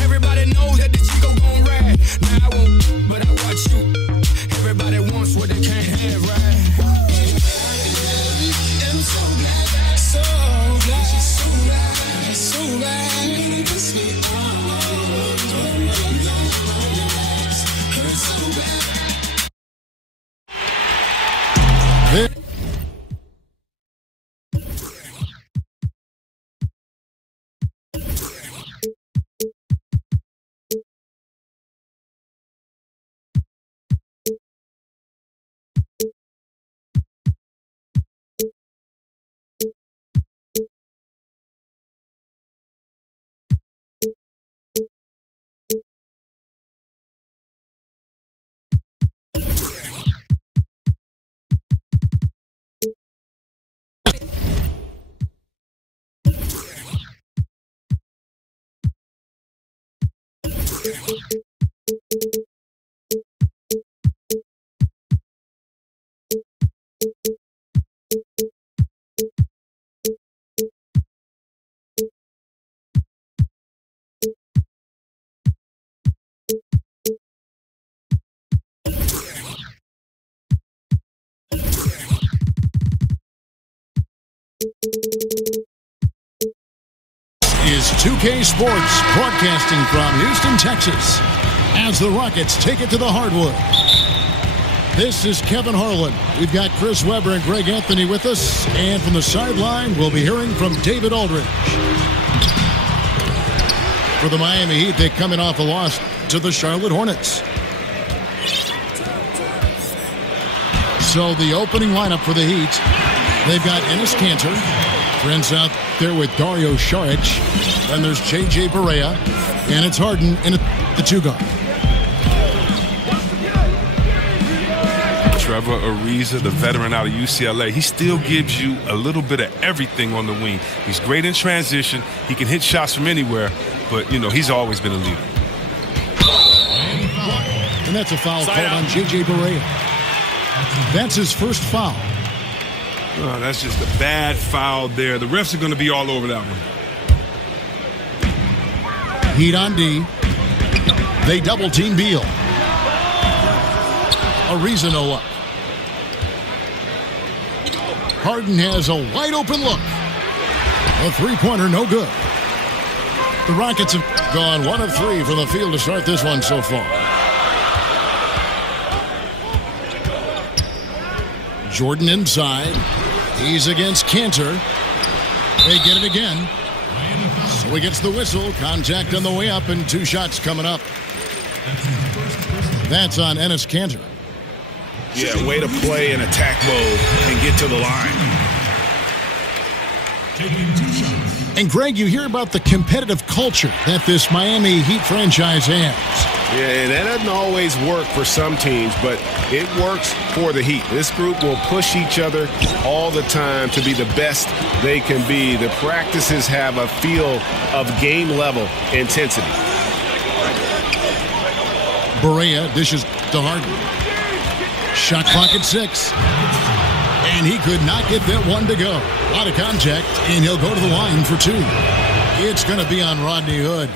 Everybody knows that the Chico gon' ride. Now I won't, but I watch you. Everybody wants what they can't have, right? I'm so glad, so glad, so glad, so glad. Hurt so Is 2K Sports broadcasting from Houston, Texas, as the Rockets take it to the hardwood. This is Kevin Harlan. We've got Chris Webber and Greg Anthony with us, and from the sideline, we'll be hearing from David Aldridge. For the Miami Heat, they're coming off a loss to the Charlotte Hornets. So the opening lineup for the Heat, they've got Enes Kanter, friends out there with Dario Saric. Then there's J.J. Barea, and it's Harden in the two-guard. Trevor Ariza, the veteran out of UCLA, he still gives you a little bit of everything on the wing. He's great in transition. He can hit shots from anywhere, but, you know, he's always been a leader. And that's a foul called on J.J. Barea. That's his first foul. Oh, that's just a bad foul there. The refs are going to be all over that one. Heat on D. They double-team Beal. Ariza no up. Harden has a wide-open look. A three-pointer, no good. The Rockets have gone 1 of 3 from the field to start this one so far. Jordan inside. He's against Kanter. They get it again. So he gets the whistle. Contact on the way up, and 2 shots coming up. That's on Enes Kanter. Yeah, way to play in attack mode and get to the line. And Greg, you hear about the competitive culture that this Miami Heat franchise has. Yeah, and that doesn't always work for some teams, but it works for the Heat. This group will push each other all the time to be the best they can be. The practices have a feel of game-level intensity. Barea dishes to Harden. Shot clock at 6. And he could not get that one to go. Out of contact, and he'll go to the line for 2. It's going to be on Rodney Hood.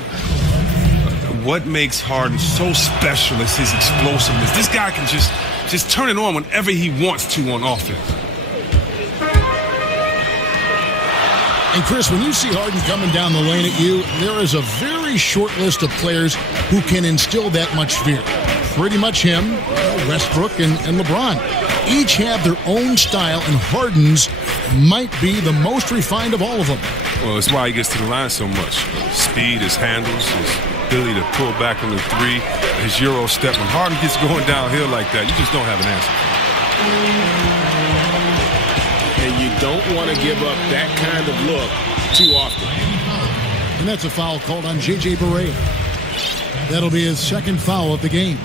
What makes Harden so special is his explosiveness. This guy can just turn it on whenever he wants to on offense. And Chris, when you see Harden coming down the lane at you, there is a very short list of players who can instill that much fear. Pretty much him, Westbrook, and LeBron. Each have their own style, and Harden's might be the most refined of all of them. Well, that's why he gets to the line so much. Speed, his handles, his ability to pull back on the 3, his Euro step. When Harden gets going downhill like that, you just don't have an answer. And you don't want to give up that kind of look too often. And that's a foul called on J.J. Barea. That'll be his second foul of the game.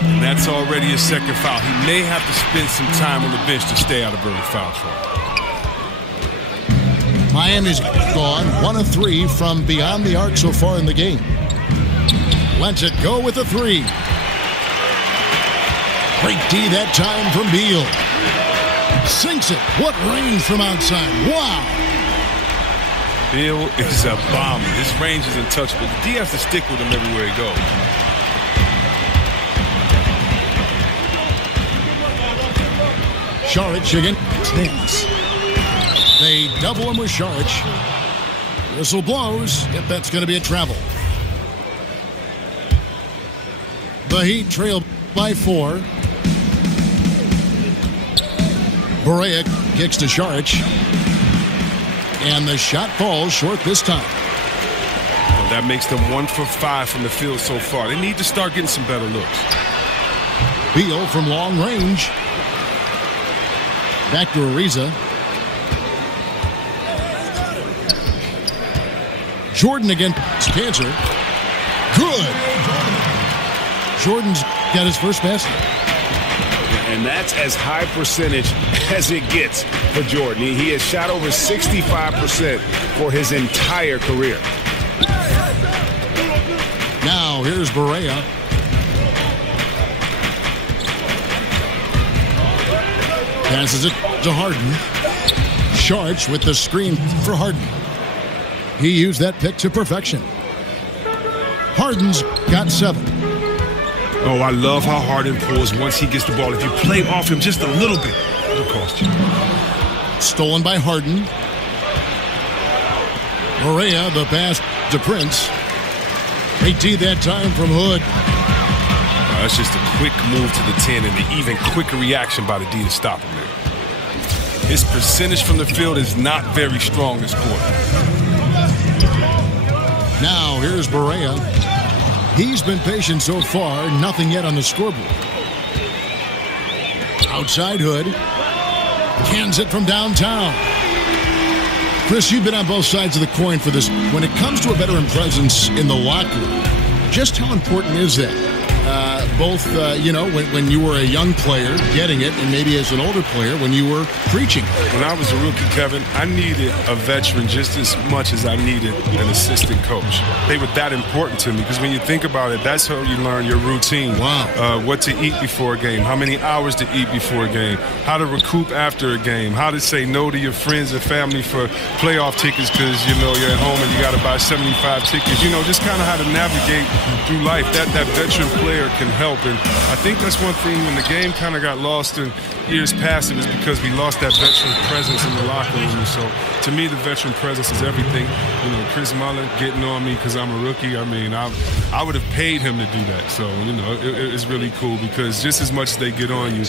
And that's already his second foul. He may have to spend some time on the bench to stay out of early foul trouble. Miami's gone 1 of 3 from beyond the arc so far in the game. Lets it go with a 3. Great D that time from Beal. Sinks it. What range from outside. Wow. Beal is a bomber. His range is untouchable. The D has to stick with him everywhere he goes. Saric again stands. They double him with Saric. Whistle blows. Yep, that's going to be a travel. The Heat trail by 4. Barea kicks to Saric. And the shot falls short this time. Well, that makes them 1 for 5 from the field so far. They need to start getting some better looks. Beal from long range. Back to Ariza. Jordan against Kanter. Good. Jordan's got his first basket. And that's as high percentage as it gets for Jordan. He has shot over 65% for his entire career. Now here's Barea. Passes it to Harden. Saric with the screen for Harden. He used that pick to perfection. Harden's got 7. Oh, I love how Harden pulls once he gets the ball. If you play off him just a little bit, it'll cost you. Stolen by Harden. Correa, the pass to Prince. 18 that time from Hood. That's just a quick move to the 10 and an even quicker reaction by the D to stop him there. His percentage from the field is not very strong this quarter. Now here's Correa. He's been patient so far. Nothing yet on the scoreboard. Outside Hood. Cans it from downtown. Chris, you've been on both sides of the coin for this. When it comes to a veteran presence in the locker room, just how important is that? Both, when you were a young player getting it, and maybe as an older player when you were preaching. When I was a rookie, Kevin, I needed a veteran just as much as I needed an assistant coach. They were that important to me because when you think about it, that's how you learn your routine. Wow. What to eat before a game, how many hours to eat before a game, how to recoup after a game, how to say no to your friends and family for playoff tickets because, you're at home and you got to buy 75 tickets. Just kind of how to navigate through life. That veteran player can help. And I think that's one thing when the game kind of got lost in years past, it was because we lost that veteran presence in the locker room. So to me, the veteran presence is everything. Chris Mullin getting on me because I'm a rookie. I mean, I would have paid him to do that. So, it's really cool because just as much as they get on you,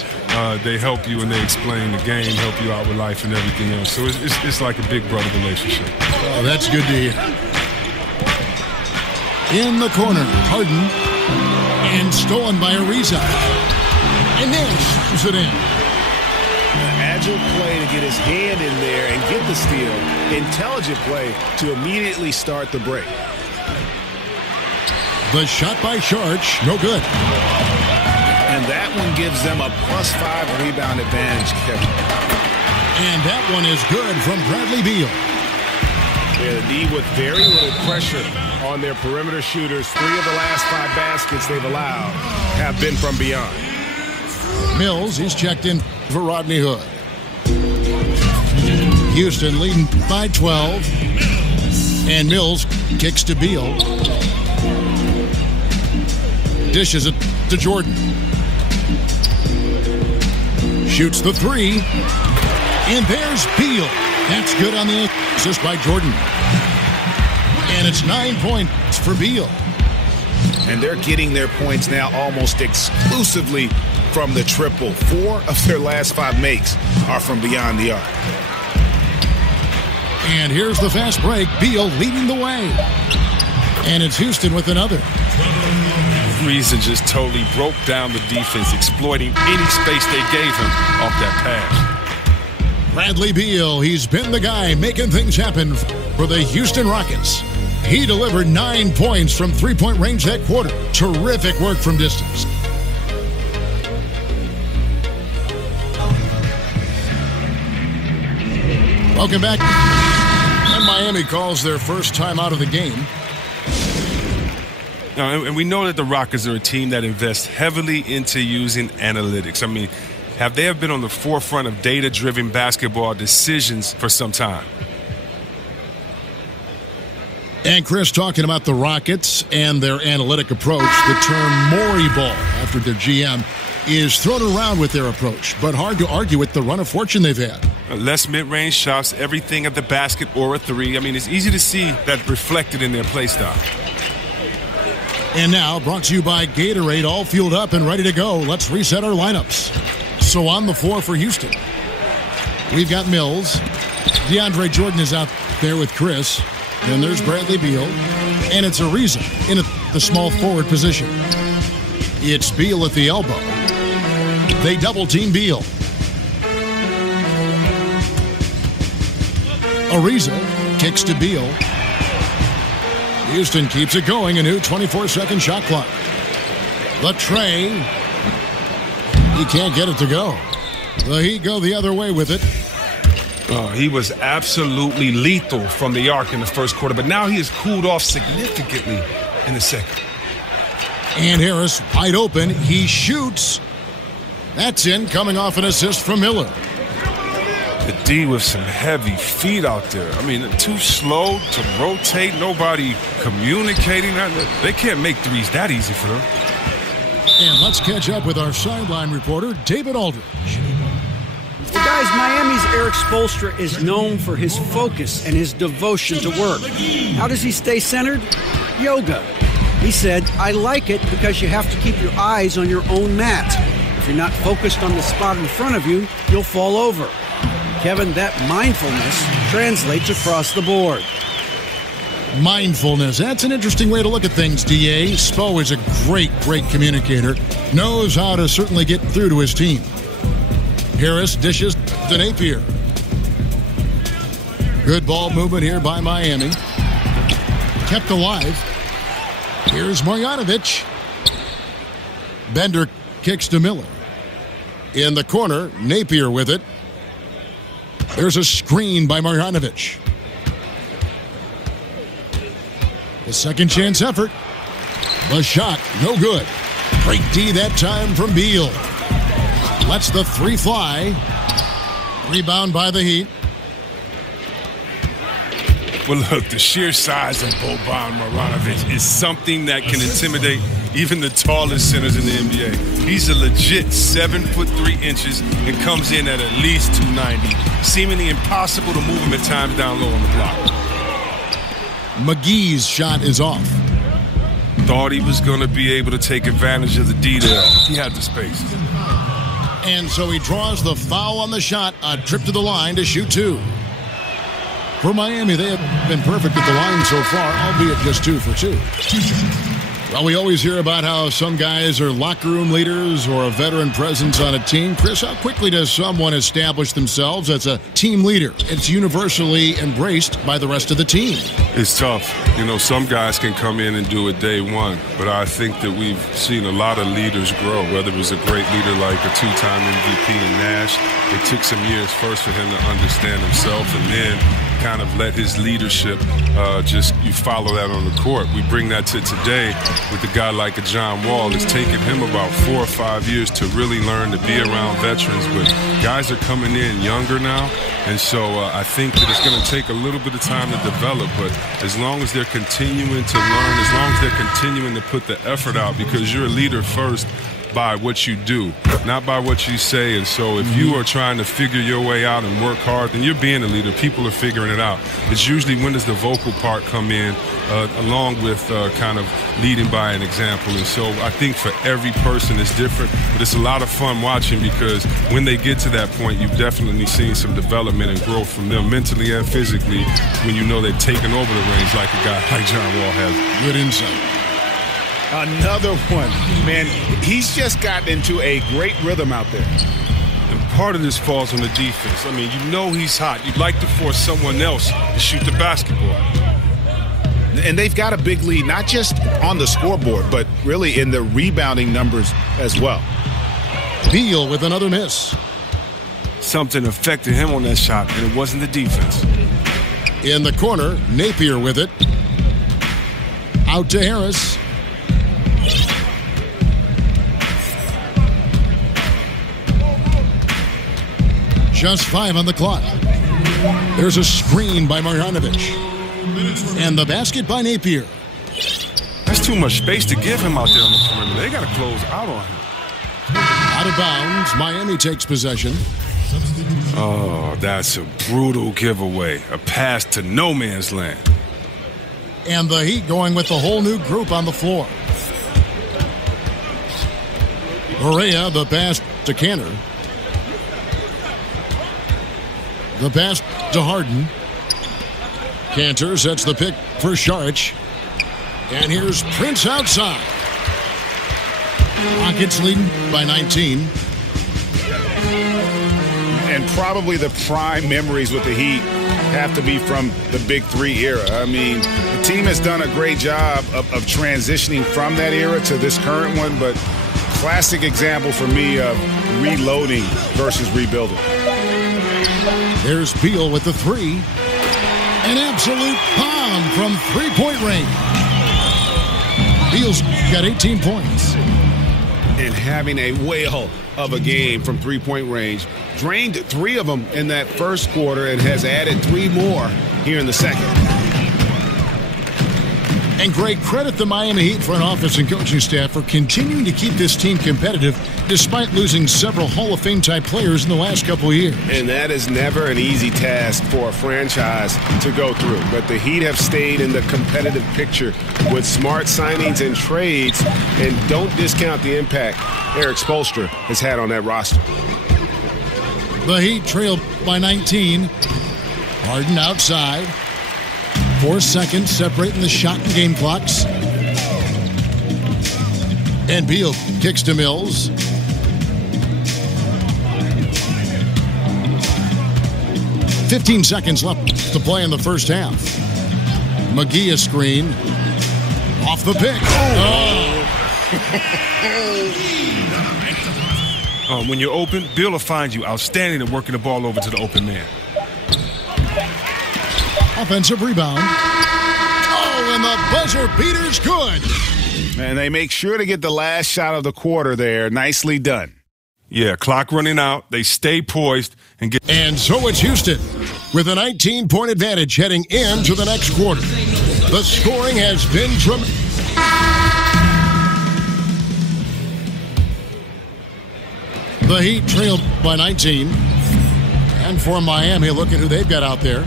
they help you and they explain the game, help you out with life and everything else. So it's like a big brother relationship. Oh, that's good to hear. In the corner, Harden. And stolen by Ariza. And then shoots it in. Agile play to get his hand in there and get the steal. Intelligent play to immediately start the break. The shot by Sharch, no good. And that one gives them a +5 rebound advantage, Kevin. And that one is good from Bradley Beal. Yeah, the D with very little pressure on their perimeter shooters. 3 of the last 5 baskets they've allowed have been from beyond. Mills, he's checked in for Rodney Hood. Houston leading by 12. And Mills kicks to Beal. Dishes it to Jordan. Shoots the 3. And there's Beal. That's good on the assist by Jordan. And it's 9 points for Beal. And they're getting their points now almost exclusively from the triple. 4 of their last 5 makes are from beyond the arc. And here's the fast break. Beal leading the way. And it's Houston with another. Reason just totally broke down the defense, exploiting any space they gave him off that pass. Bradley Beal, he's been the guy making things happen for the Houston Rockets. He delivered 9 points from three-point range that quarter. Terrific work from distance. Welcome back. And Miami calls their first time out of the game. And we know that the Rockets are a team that invests heavily into using analytics. I mean, they have been on the forefront of data-driven basketball decisions for some time. And Chris, talking about the Rockets and their analytic approach, the term Maury ball, after their GM, is thrown around with their approach, but hard to argue with the run of fortune they've had. Less mid-range shots, everything at the basket or a 3. I mean, it's easy to see that reflected in their play style. And now, brought to you by Gatorade, all fueled up and ready to go. Let's reset our lineups. So on the floor for Houston, we've got Mills. DeAndre Jordan is out there with Chris. Then there's Bradley Beal. And it's Ariza in the small forward position. It's Beal at the elbow. They double-team Beal. Ariza kicks to Beal. Houston keeps it going. A new 24-second shot clock. The tray. He can't get it to go. The Heat go the other way with it. He was absolutely lethal from the arc in the first quarter, but now he has cooled off significantly in the second. And Harris wide open. He shoots. That's in, coming off an assist from Miller. The D with some heavy feet out there. I mean, too slow to rotate. Nobody communicating. They can't make threes that easy for them. And let's catch up with our sideline reporter, David Aldridge. Well, guys, Miami's Eric Spoelstra is known for his focus and his devotion to work. How does he stay centered? Yoga. He said, I like it because you have to keep your eyes on your own mat. If you're not focused on the spot in front of you, you'll fall over. Kevin, that mindfulness translates across the board. Mindfulness. That's an interesting way to look at things, D.A. Spo is a great communicator. Knows how to certainly get through to his team. Harris dishes to Napier. Good ball movement here by Miami. Kept alive. Here's Marjanovic. Bender kicks to Miller. In the corner, Napier with it. There's a screen by Marjanovic. The second chance effort. The shot, no good. Great D that time from Beal. Lets the three fly. Rebound by the Heat. Well, look, the sheer size of Boban Marjanovic is something that can intimidate even the tallest centers in the NBA. He's a legit 7'3" and comes in at least 290. Seemingly impossible to move him at times down low on the block. McGee's shot is off. Thought he was going to be able to take advantage of the D there. He had the space. And so he draws the foul on the shot. A trip to the line to shoot two. For Miami, they have been perfect at the line so far, albeit just 2 for 2. Well, we always hear about how some guys are locker room leaders or a veteran presence on a team. Chris, how quickly does someone establish themselves as a team leader? It's universally embraced by the rest of the team. It's tough. You know, some guys can come in and do it day one, but I think that we've seen a lot of leaders grow, whether it was a great leader like a 2-time MVP in Nash. It took some years first for him to understand himself and then kind of let his leadership you follow that on the court. We bring that to today with a guy like a John Wall. It's taken him about 4 or 5 years to really learn to be around veterans, but guys are coming in younger now, and so I think that it's going to take a little bit of time to develop, but as long as they're continuing to learn, as long as they're continuing to put the effort out, because you're a leader first by what you do, not by what you say. And so if you are trying to figure your way out and work hard, then you're being a leader. People are figuring it out. It's usually when does the vocal part come in along with kind of leading by an example. And so I think for every person it's different, but it's a lot of fun watching because when they get to that point, you've definitely seen some development and growth from them mentally and physically when you know they've taken over the reins like a guy like John Wall has. Good insight. Another one. Man, he's just gotten into a great rhythm out there. And part of this falls on the defense. I mean, you know he's hot. You'd like to force someone else to shoot the basketball. And they've got a big lead, not just on the scoreboard, but really in the rebounding numbers as well. Beal with another miss. Something affected him on that shot, and it wasn't the defense. In the corner, Napier with it. Out to Harris. Just 5 on the clock. There's a screen by Marjanovic. And the basket by Napier. That's too much space to give him out there on the perimeter. They got to close out on him. Out of bounds. Miami takes possession. Oh, that's a brutal giveaway. A pass to no man's land. And the Heat going with the whole new group on the floor. Correa, the pass to Canner. The pass to Harden. Cantor sets the pick for Saric. And here's Prince outside. Rockets leading by 19. And probably the prime memories with the Heat have to be from the Big Three era. I mean, the team has done a great job of transitioning from that era to this current one, but classic example for me of reloading versus rebuilding. There's Beal with the three. An absolute bomb from three-point range. Beal's got 18 points. And having a whale of a game from three-point range. Drained 3 of them in that first quarter and has added 3 more here in the second. And Greg, credit the Miami Heat front office and coaching staff for continuing to keep this team competitive despite losing several Hall of Fame-type players in the last couple of years. And that is never an easy task for a franchise to go through. But the Heat have stayed in the competitive picture with smart signings and trades, and don't discount the impact Eric Spoelstra has had on that roster. The Heat trailed by 19. Harden outside. 4 seconds separating the shot and game clocks. And Beal kicks to Mills. "15 seconds left to play in the first half. McGee a screen. Off the pick. When you're open, Beal will find you outstanding at working the ball over to the open man. Offensive rebound. Oh, and the buzzer beater's good. And they make sure to get the last shot of the quarter there. Nicely done. Yeah, clock running out. They stay poised and get. And so it's Houston with a 19-point advantage heading into the next quarter. The scoring has been tremendous. The Heat trailed by 19. And for Miami, look at who they've got out there.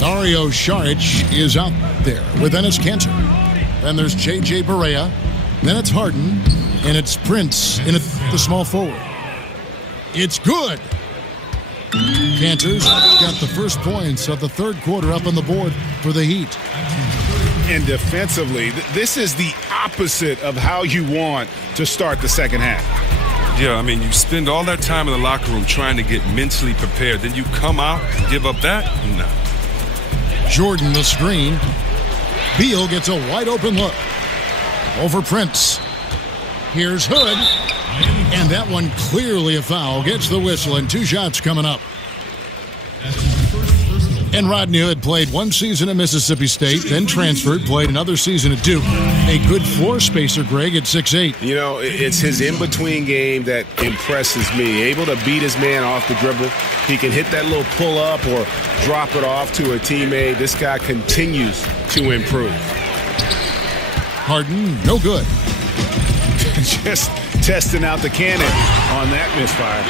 Dario Saric is out there with Enes Kanter. Then there's J.J. Barea. Then it's Harden. And it's Prince in the small forward. It's good. Kanter's got the first points of the third quarter up on the board for the Heat. And defensively, this is the opposite of how you want to start the second half. Yeah, I mean, you spend all that time in the locker room trying to get mentally prepared. Then you come out and give up that? No. Jordan the screen. Beal gets a wide open look. Over Prince. Here's Hood. And that one clearly a foul. Gets the whistle and 2 shots coming up. And Rodney Hood played 1 season at Mississippi State, then transferred, played another season at Duke. A good floor spacer, Greg, at 6'8". You know, it's his in-between game that impresses me. Able to beat his man off the dribble. He can hit that little pull-up or drop it off to a teammate. This guy continues to improve. Harden, no good. Just testing out the cannon on that misfire.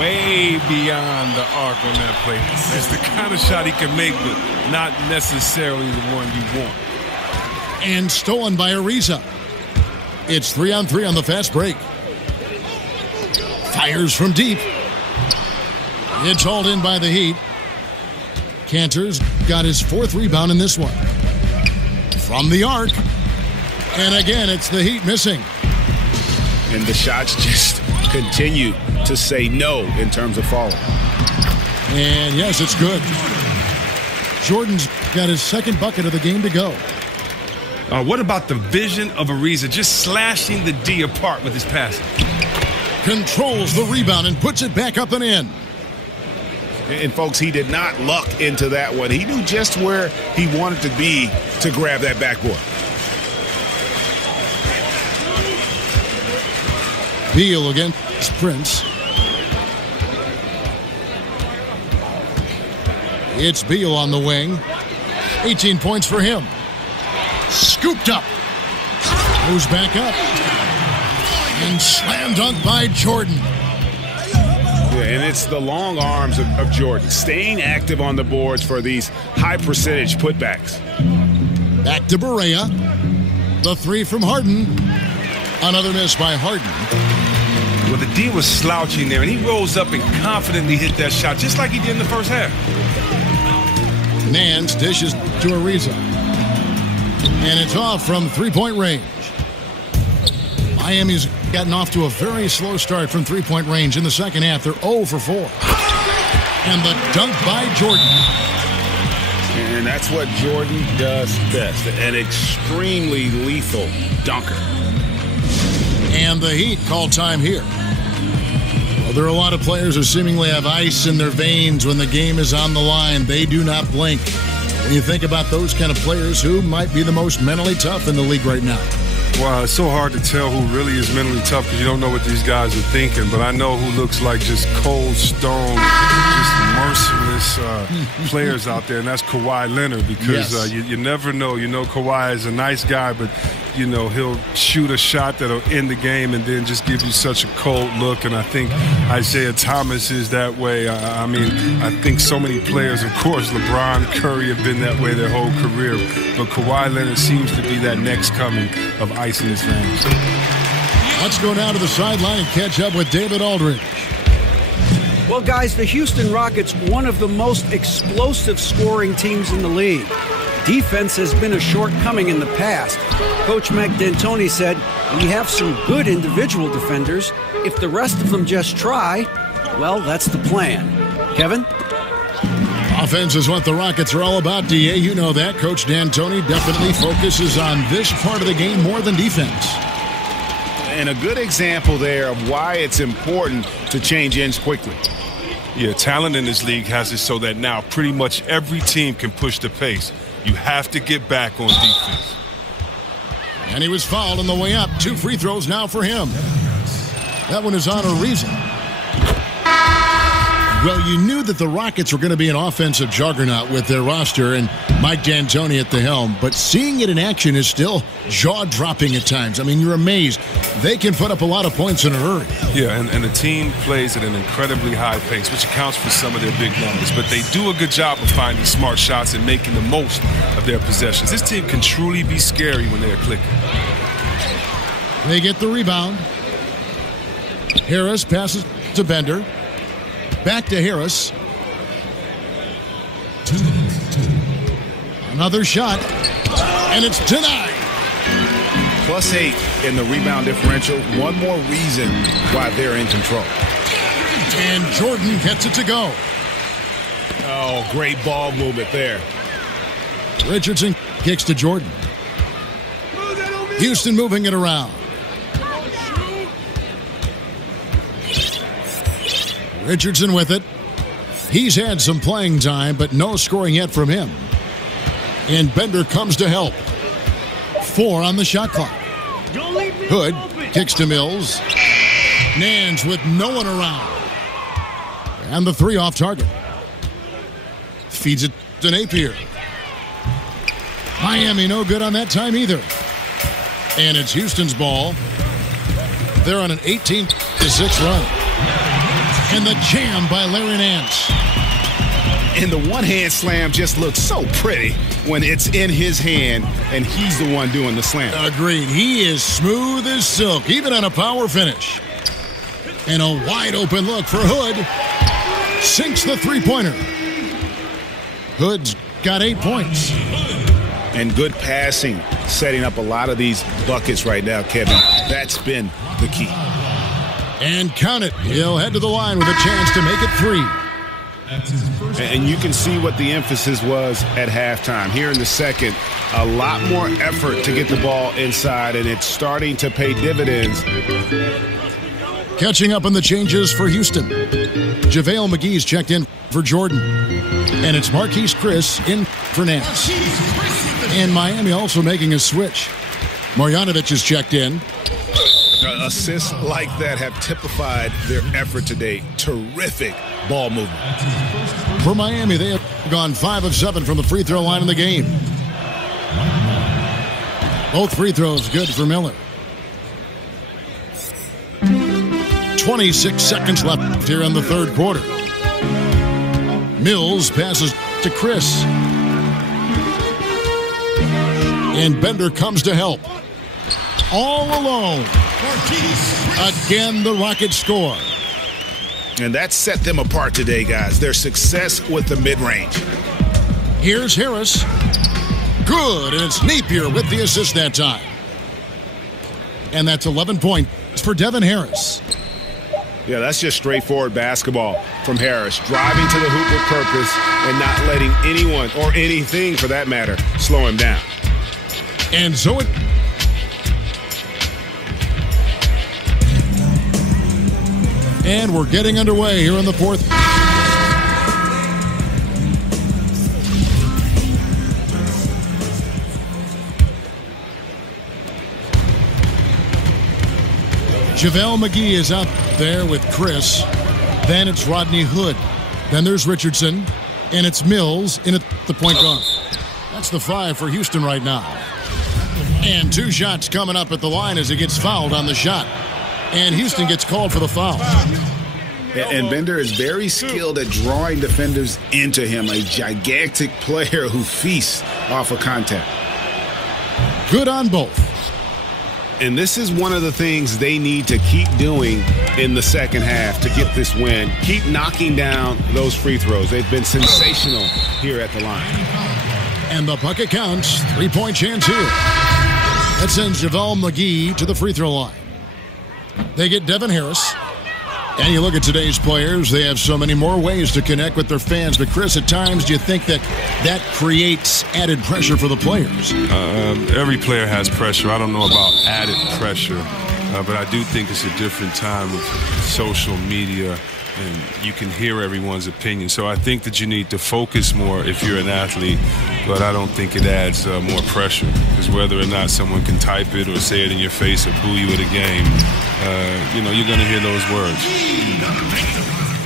Way beyond the arc on that play. It's the kind of shot he can make, but not necessarily the one you want. And stolen by Ariza. It's 3-on-3 on the fast break. Fires from deep. It's hauled in by the Heat. Kanter's got his 4th rebound in this one. From the arc. And again, it's the Heat missing. And the shots just continue to say no in terms of falling. And yes, it's good. Jordan's got his 2nd bucket of the game to go. What about the vision of Ariza just slashing the D apart with his passing? Controls the rebound and puts it back up and in. And folks, he did not luck into that one. He knew just where he wanted to be to grab that backboard. Beal against Prince. It's Beal on the wing. 18 points for him. Scooped up. Goes back up. And slam dunk by Jordan. Yeah, and it's the long arms of Jordan, staying active on the boards for these high-percentage putbacks. Back to Barea. The 3 from Harden. Another miss by Harden. Well, the D was slouching there, and he rose up and confidently hit that shot, just like he did in the first half. Nance dishes to Ariza. And it's off from 3-point range. Miami's gotten off to a very slow start from 3-point range in the second half. They're 0 for 4. And the dunk by Jordan. And that's what Jordan does best, an extremely lethal dunker. And the Heat call time here. Well, there are a lot of players who seemingly have ice in their veins when the game is on the line. They do not blink. When you think about those kind of players, who might be the most mentally tough in the league right now? Wow, it's so hard to tell who really is mentally tough because you don't know what these guys are thinking. But I know who looks like just cold stone, just merciless, players out there, and that's Kawhi Leonard, because Yes. you never know. You know, Kawhi is a nice guy, but you know, he'll shoot a shot that'll end the game and then just give you such a cold look. And I think Isaiah Thomas is that way. I mean, I think so many players, of course, LeBron, Curry have been that way their whole career. But Kawhi Leonard seems to be that next coming of ice in his veins. Let's go down to the sideline and catch up with David Aldridge. Well, guys, the Houston Rockets, one of the most explosive scoring teams in the league. Defense has been a shortcoming in the past. Coach Mike D'Antoni said, we have some good individual defenders. If the rest of them just try, well, that's the plan. Kevin? Offense is what the Rockets are all about, D.A. You know that. Coach D'Antoni definitely focuses on this part of the game more than defense. And a good example there of why it's important to change ends quickly. Yeah, talent in this league has it so that now pretty much every team can push the pace. You have to get back on defense. And he was fouled on the way up. 2 free throws now for him. That one is on a reason. Well, you knew that the Rockets were going to be an offensive juggernaut with their roster and Mike D'Antoni at the helm, but seeing it in action is still jaw-dropping at times. I mean, you're amazed. They can put up a lot of points in a hurry. Yeah, and the team plays at an incredibly high pace, which accounts for some of their big numbers. But they do a good job of finding smart shots and making the most of their possessions. This team can truly be scary when they're clicking. They get the rebound. Harris passes to Bender. Back to Harris. Another shot. And it's denied. +8 in the rebound differential. One more reason why they're in control. And Jordan gets it to go. Oh, great ball movement there. Richardson kicks to Jordan. Houston moving it around. Richardson with it. He's had some playing time, but no scoring yet from him. And Bender comes to help. 4 on the shot clock. Hood kicks to Mills. Nance with no one around. And the 3 off target. Feeds it to Napier. Miami no good on that time either. And it's Houston's ball. They're on an 18-6 run. And the jam by Larry Nance. And the one-hand slam just looks so pretty when it's in his hand and he's the one doing the slam. Agreed. He is smooth as silk, even on a power finish. And a wide open look for Hood. Sinks the three-pointer. Hood's got 8 points. And good passing, setting up a lot of these buckets right now, Kevin. That's been the key. And count it. He'll head to the line with a chance to make it 3. And you can see what the emphasis was at halftime. Here in the second, a lot more effort to get the ball inside, and it's starting to pay dividends. Catching up on the changes for Houston. JaVale McGee's checked in for Jordan. And it's Marquise Chris in for Nance. And Miami also making a switch. Marjanovic is checked in. Assists like that have typified their effort today. Terrific ball movement. For Miami, they have gone 5 of 7 from the free throw line in the game. Both free throws good for Miller. 26 seconds left here in the third quarter. Mills passes to Chris. And Bender comes to help. All alone. Again, the Rockets score. And that set them apart today, guys. Their success with the mid-range. Here's Harris. Good, and it's Napier with the assist that time. And that's 11 points for Devin Harris. Yeah, that's just straightforward basketball from Harris. Driving to the hoop with purpose and not letting anyone, or anything for that matter, slow him down. And so it... And we're getting underway here in the fourth. JaVale McGee is out there with Chris. Then it's Rodney Hood. Then there's Richardson. And it's Mills in at the point guard. That's the 5 for Houston right now. And 2 shots coming up at the line as he gets fouled on the shot. And Houston gets called for the foul. And Bender is very skilled at drawing defenders into him, a gigantic player who feasts off of contact. Good on both. And this is one of the things they need to keep doing in the second half to get this win. Keep knocking down those free throws. They've been sensational here at the line. And the bucket counts. 3-point chance here. That sends JaVale McGee to the free throw line. They get Devin Harris. And you look at today's players, they have so many more ways to connect with their fans. But, Chris, at times, do you think that creates added pressure for the players? Every player has pressure. I don't know about added pressure, but I do think it's a different time with social media, and you can hear everyone's opinion. So I think that you need to focus more if you're an athlete, but I don't think it adds more pressure, because whether or not someone can type it or say it in your face or boo you at a game, you're going to hear those words.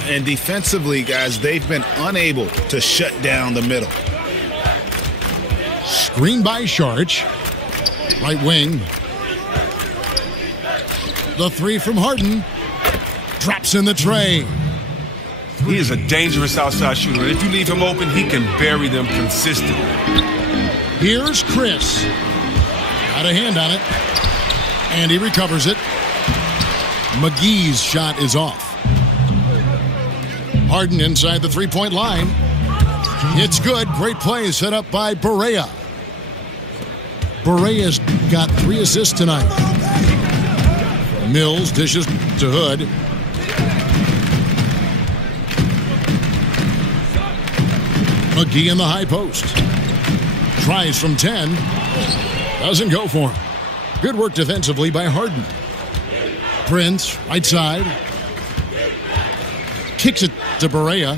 And defensively, guys, they've been unable to shut down the middle. Screen by Sharch. Right wing. The 3 from Harden. Drops in the tray. He is a dangerous outside shooter. And if you leave him open, he can bury them consistently. Here's Chris. Got a hand on it. And he recovers it. McGee's shot is off. Harden inside the 3-point line. It's good. Great play set up by Barea. Barea's got 3 assists tonight. Mills dishes to Hood. McGee in the high post. Tries from 10. Doesn't go for him. Good work defensively by Harden. Prince, right side. Kicks it to Barea.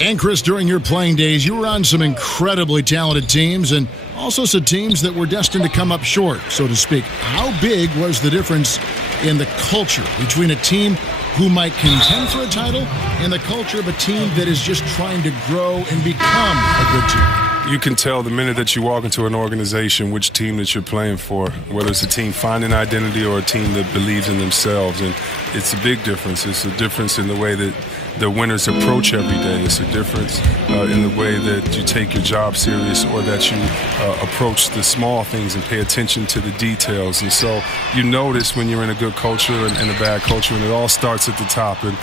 And Chris, during your playing days, you were on some incredibly talented teams and also some teams that were destined to come up short, so to speak. How big was the difference in the culture between a team who might contend for a title and the culture of a team that is just trying to grow and become a good team? You can tell the minute that you walk into an organization which team that you're playing for, whether it's a team finding identity or a team that believes in themselves. And it's a big difference. It's a difference in the way that the winners approach every day. It's a difference in the way that you take your job serious or that you approach the small things and pay attention to the details. And so you notice when you're in a good culture and a bad culture, and it all starts at the top. And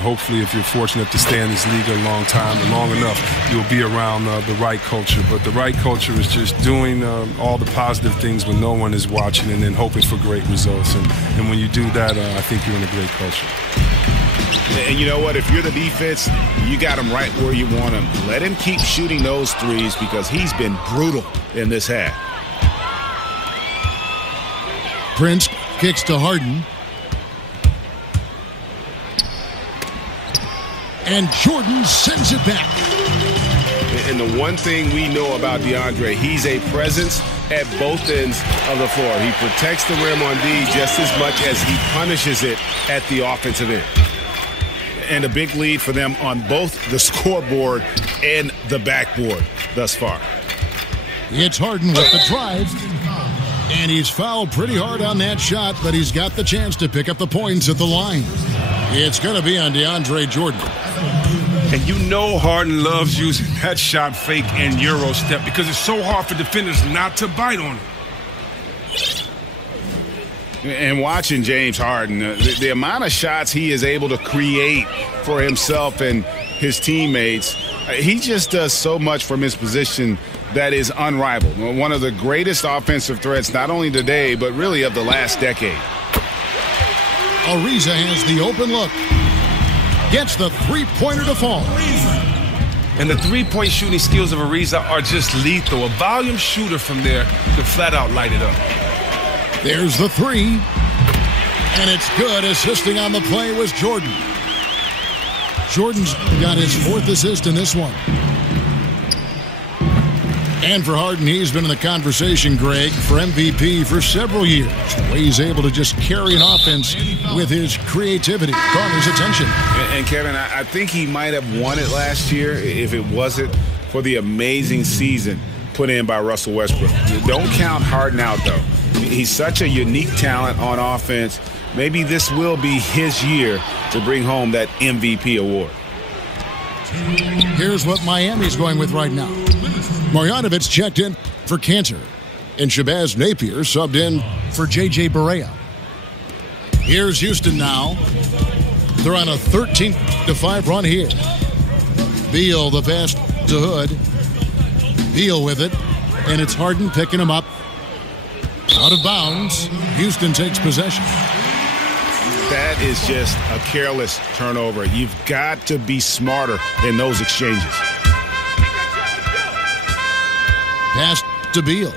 hopefully if you're fortunate to stay in this league a long time and long enough, you'll be around the right culture. But the right culture is just doing all the positive things when no one is watching and then hoping for great results. And when you do that, I think you're in a great culture. And you know what? If you're the defense, you got him right where you want him. Let him keep shooting those threes because he's been brutal in this half. Prince kicks to Harden. And Jordan sends it back. And the one thing we know about DeAndre, he's a presence at both ends of the floor. He protects the rim on D just as much as he punishes it at the offensive end. And a big lead for them on both the scoreboard and the backboard thus far. It's Harden with the drive. And he's fouled pretty hard on that shot, but he's got the chance to pick up the points at the line. It's going to be on DeAndre Jordan. And you know Harden loves using that shot fake and Euro step because it's so hard for defenders not to bite on it. And watching James Harden, the amount of shots he is able to create for himself and his teammates, he just does so much from his position that is unrivaled. One of the greatest offensive threats, not only today, but really of the last decade. Ariza has the open look. Gets the three-pointer to fall. And the three-point shooting skills of Ariza are just lethal. A volume shooter from there to flat out light it up. There's the three. And it's good. Assisting on the play was Jordan. Jordan's got his fourth assist in this one. And for Harden, he's been in the conversation, Greg, for MVP for several years. The way he's able to just carry an offense with his creativity caught his attention. And Kevin, I think he might have won it last year if it wasn't for the amazing season put in by Russell Westbrook. Don't count Harden out, though. He's such a unique talent on offense. Maybe this will be his year to bring home that MVP award. Here's what Miami's going with right now. Marjanovic checked in for Cantor, and Shabazz Napier subbed in for J.J. Barea. Here's Houston now. They're on a 13-5 run here. Beal, the pass to Hood. Beal with it, and it's Harden picking him up. Out of bounds. Houston takes possession. That is just a careless turnover. You've got to be smarter in those exchanges. Pass to Beal.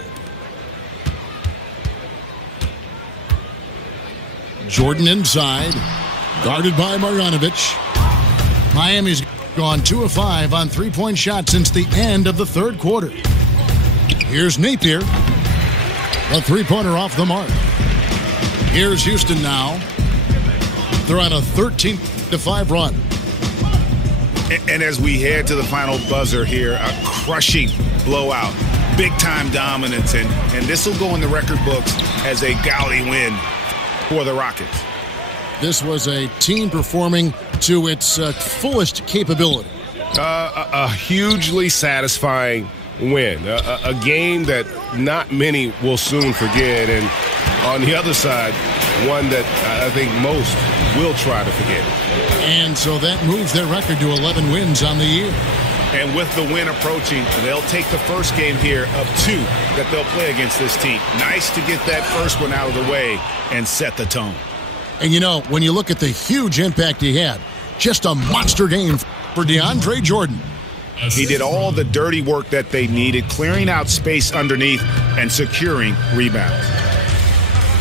Jordan inside. Guarded by Marjanovic. Miami's gone 2 of 5 on three-point shots since the end of the third quarter. Here's Napier. A three-pointer off the mark. Here's Houston now. They're on a 13-5 run. And as we head to the final buzzer here, a crushing blowout, big-time dominance, and this will go in the record books as a gaudy win for the Rockets. This was a team performing to its fullest capability. A hugely satisfying win, a game that not many will soon forget, and on the other side, one that I think most will try to forget. And so that moves their record to 11 wins on the year. And with the win approaching, they'll take the first game here of 2 that they'll play against this team. Nice to get that first one out of the way and set the tone. And you know, when you look at the huge impact he had, just a monster game for DeAndre Jordan. He did all the dirty work that they needed, clearing out space underneath and securing rebounds.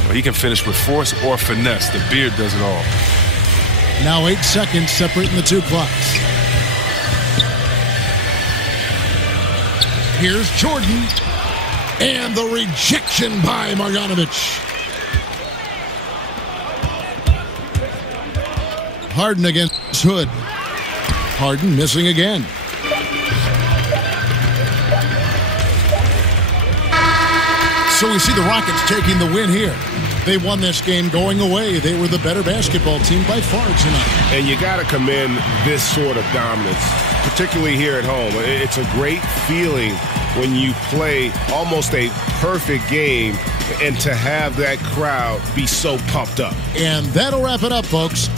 Well, he can finish with force or finesse. The beard does it all. Now 8 seconds separating the two clocks. Here's Jordan. And the rejection by Marjanovic. Harden against Hood. Harden missing again. So we see the Rockets taking the win here. They won this game going away. They were the better basketball team by far tonight. And you got to commend this sort of dominance, particularly here at home. It's a great feeling when you play almost a perfect game and to have that crowd be so pumped up. And that'll wrap it up, folks.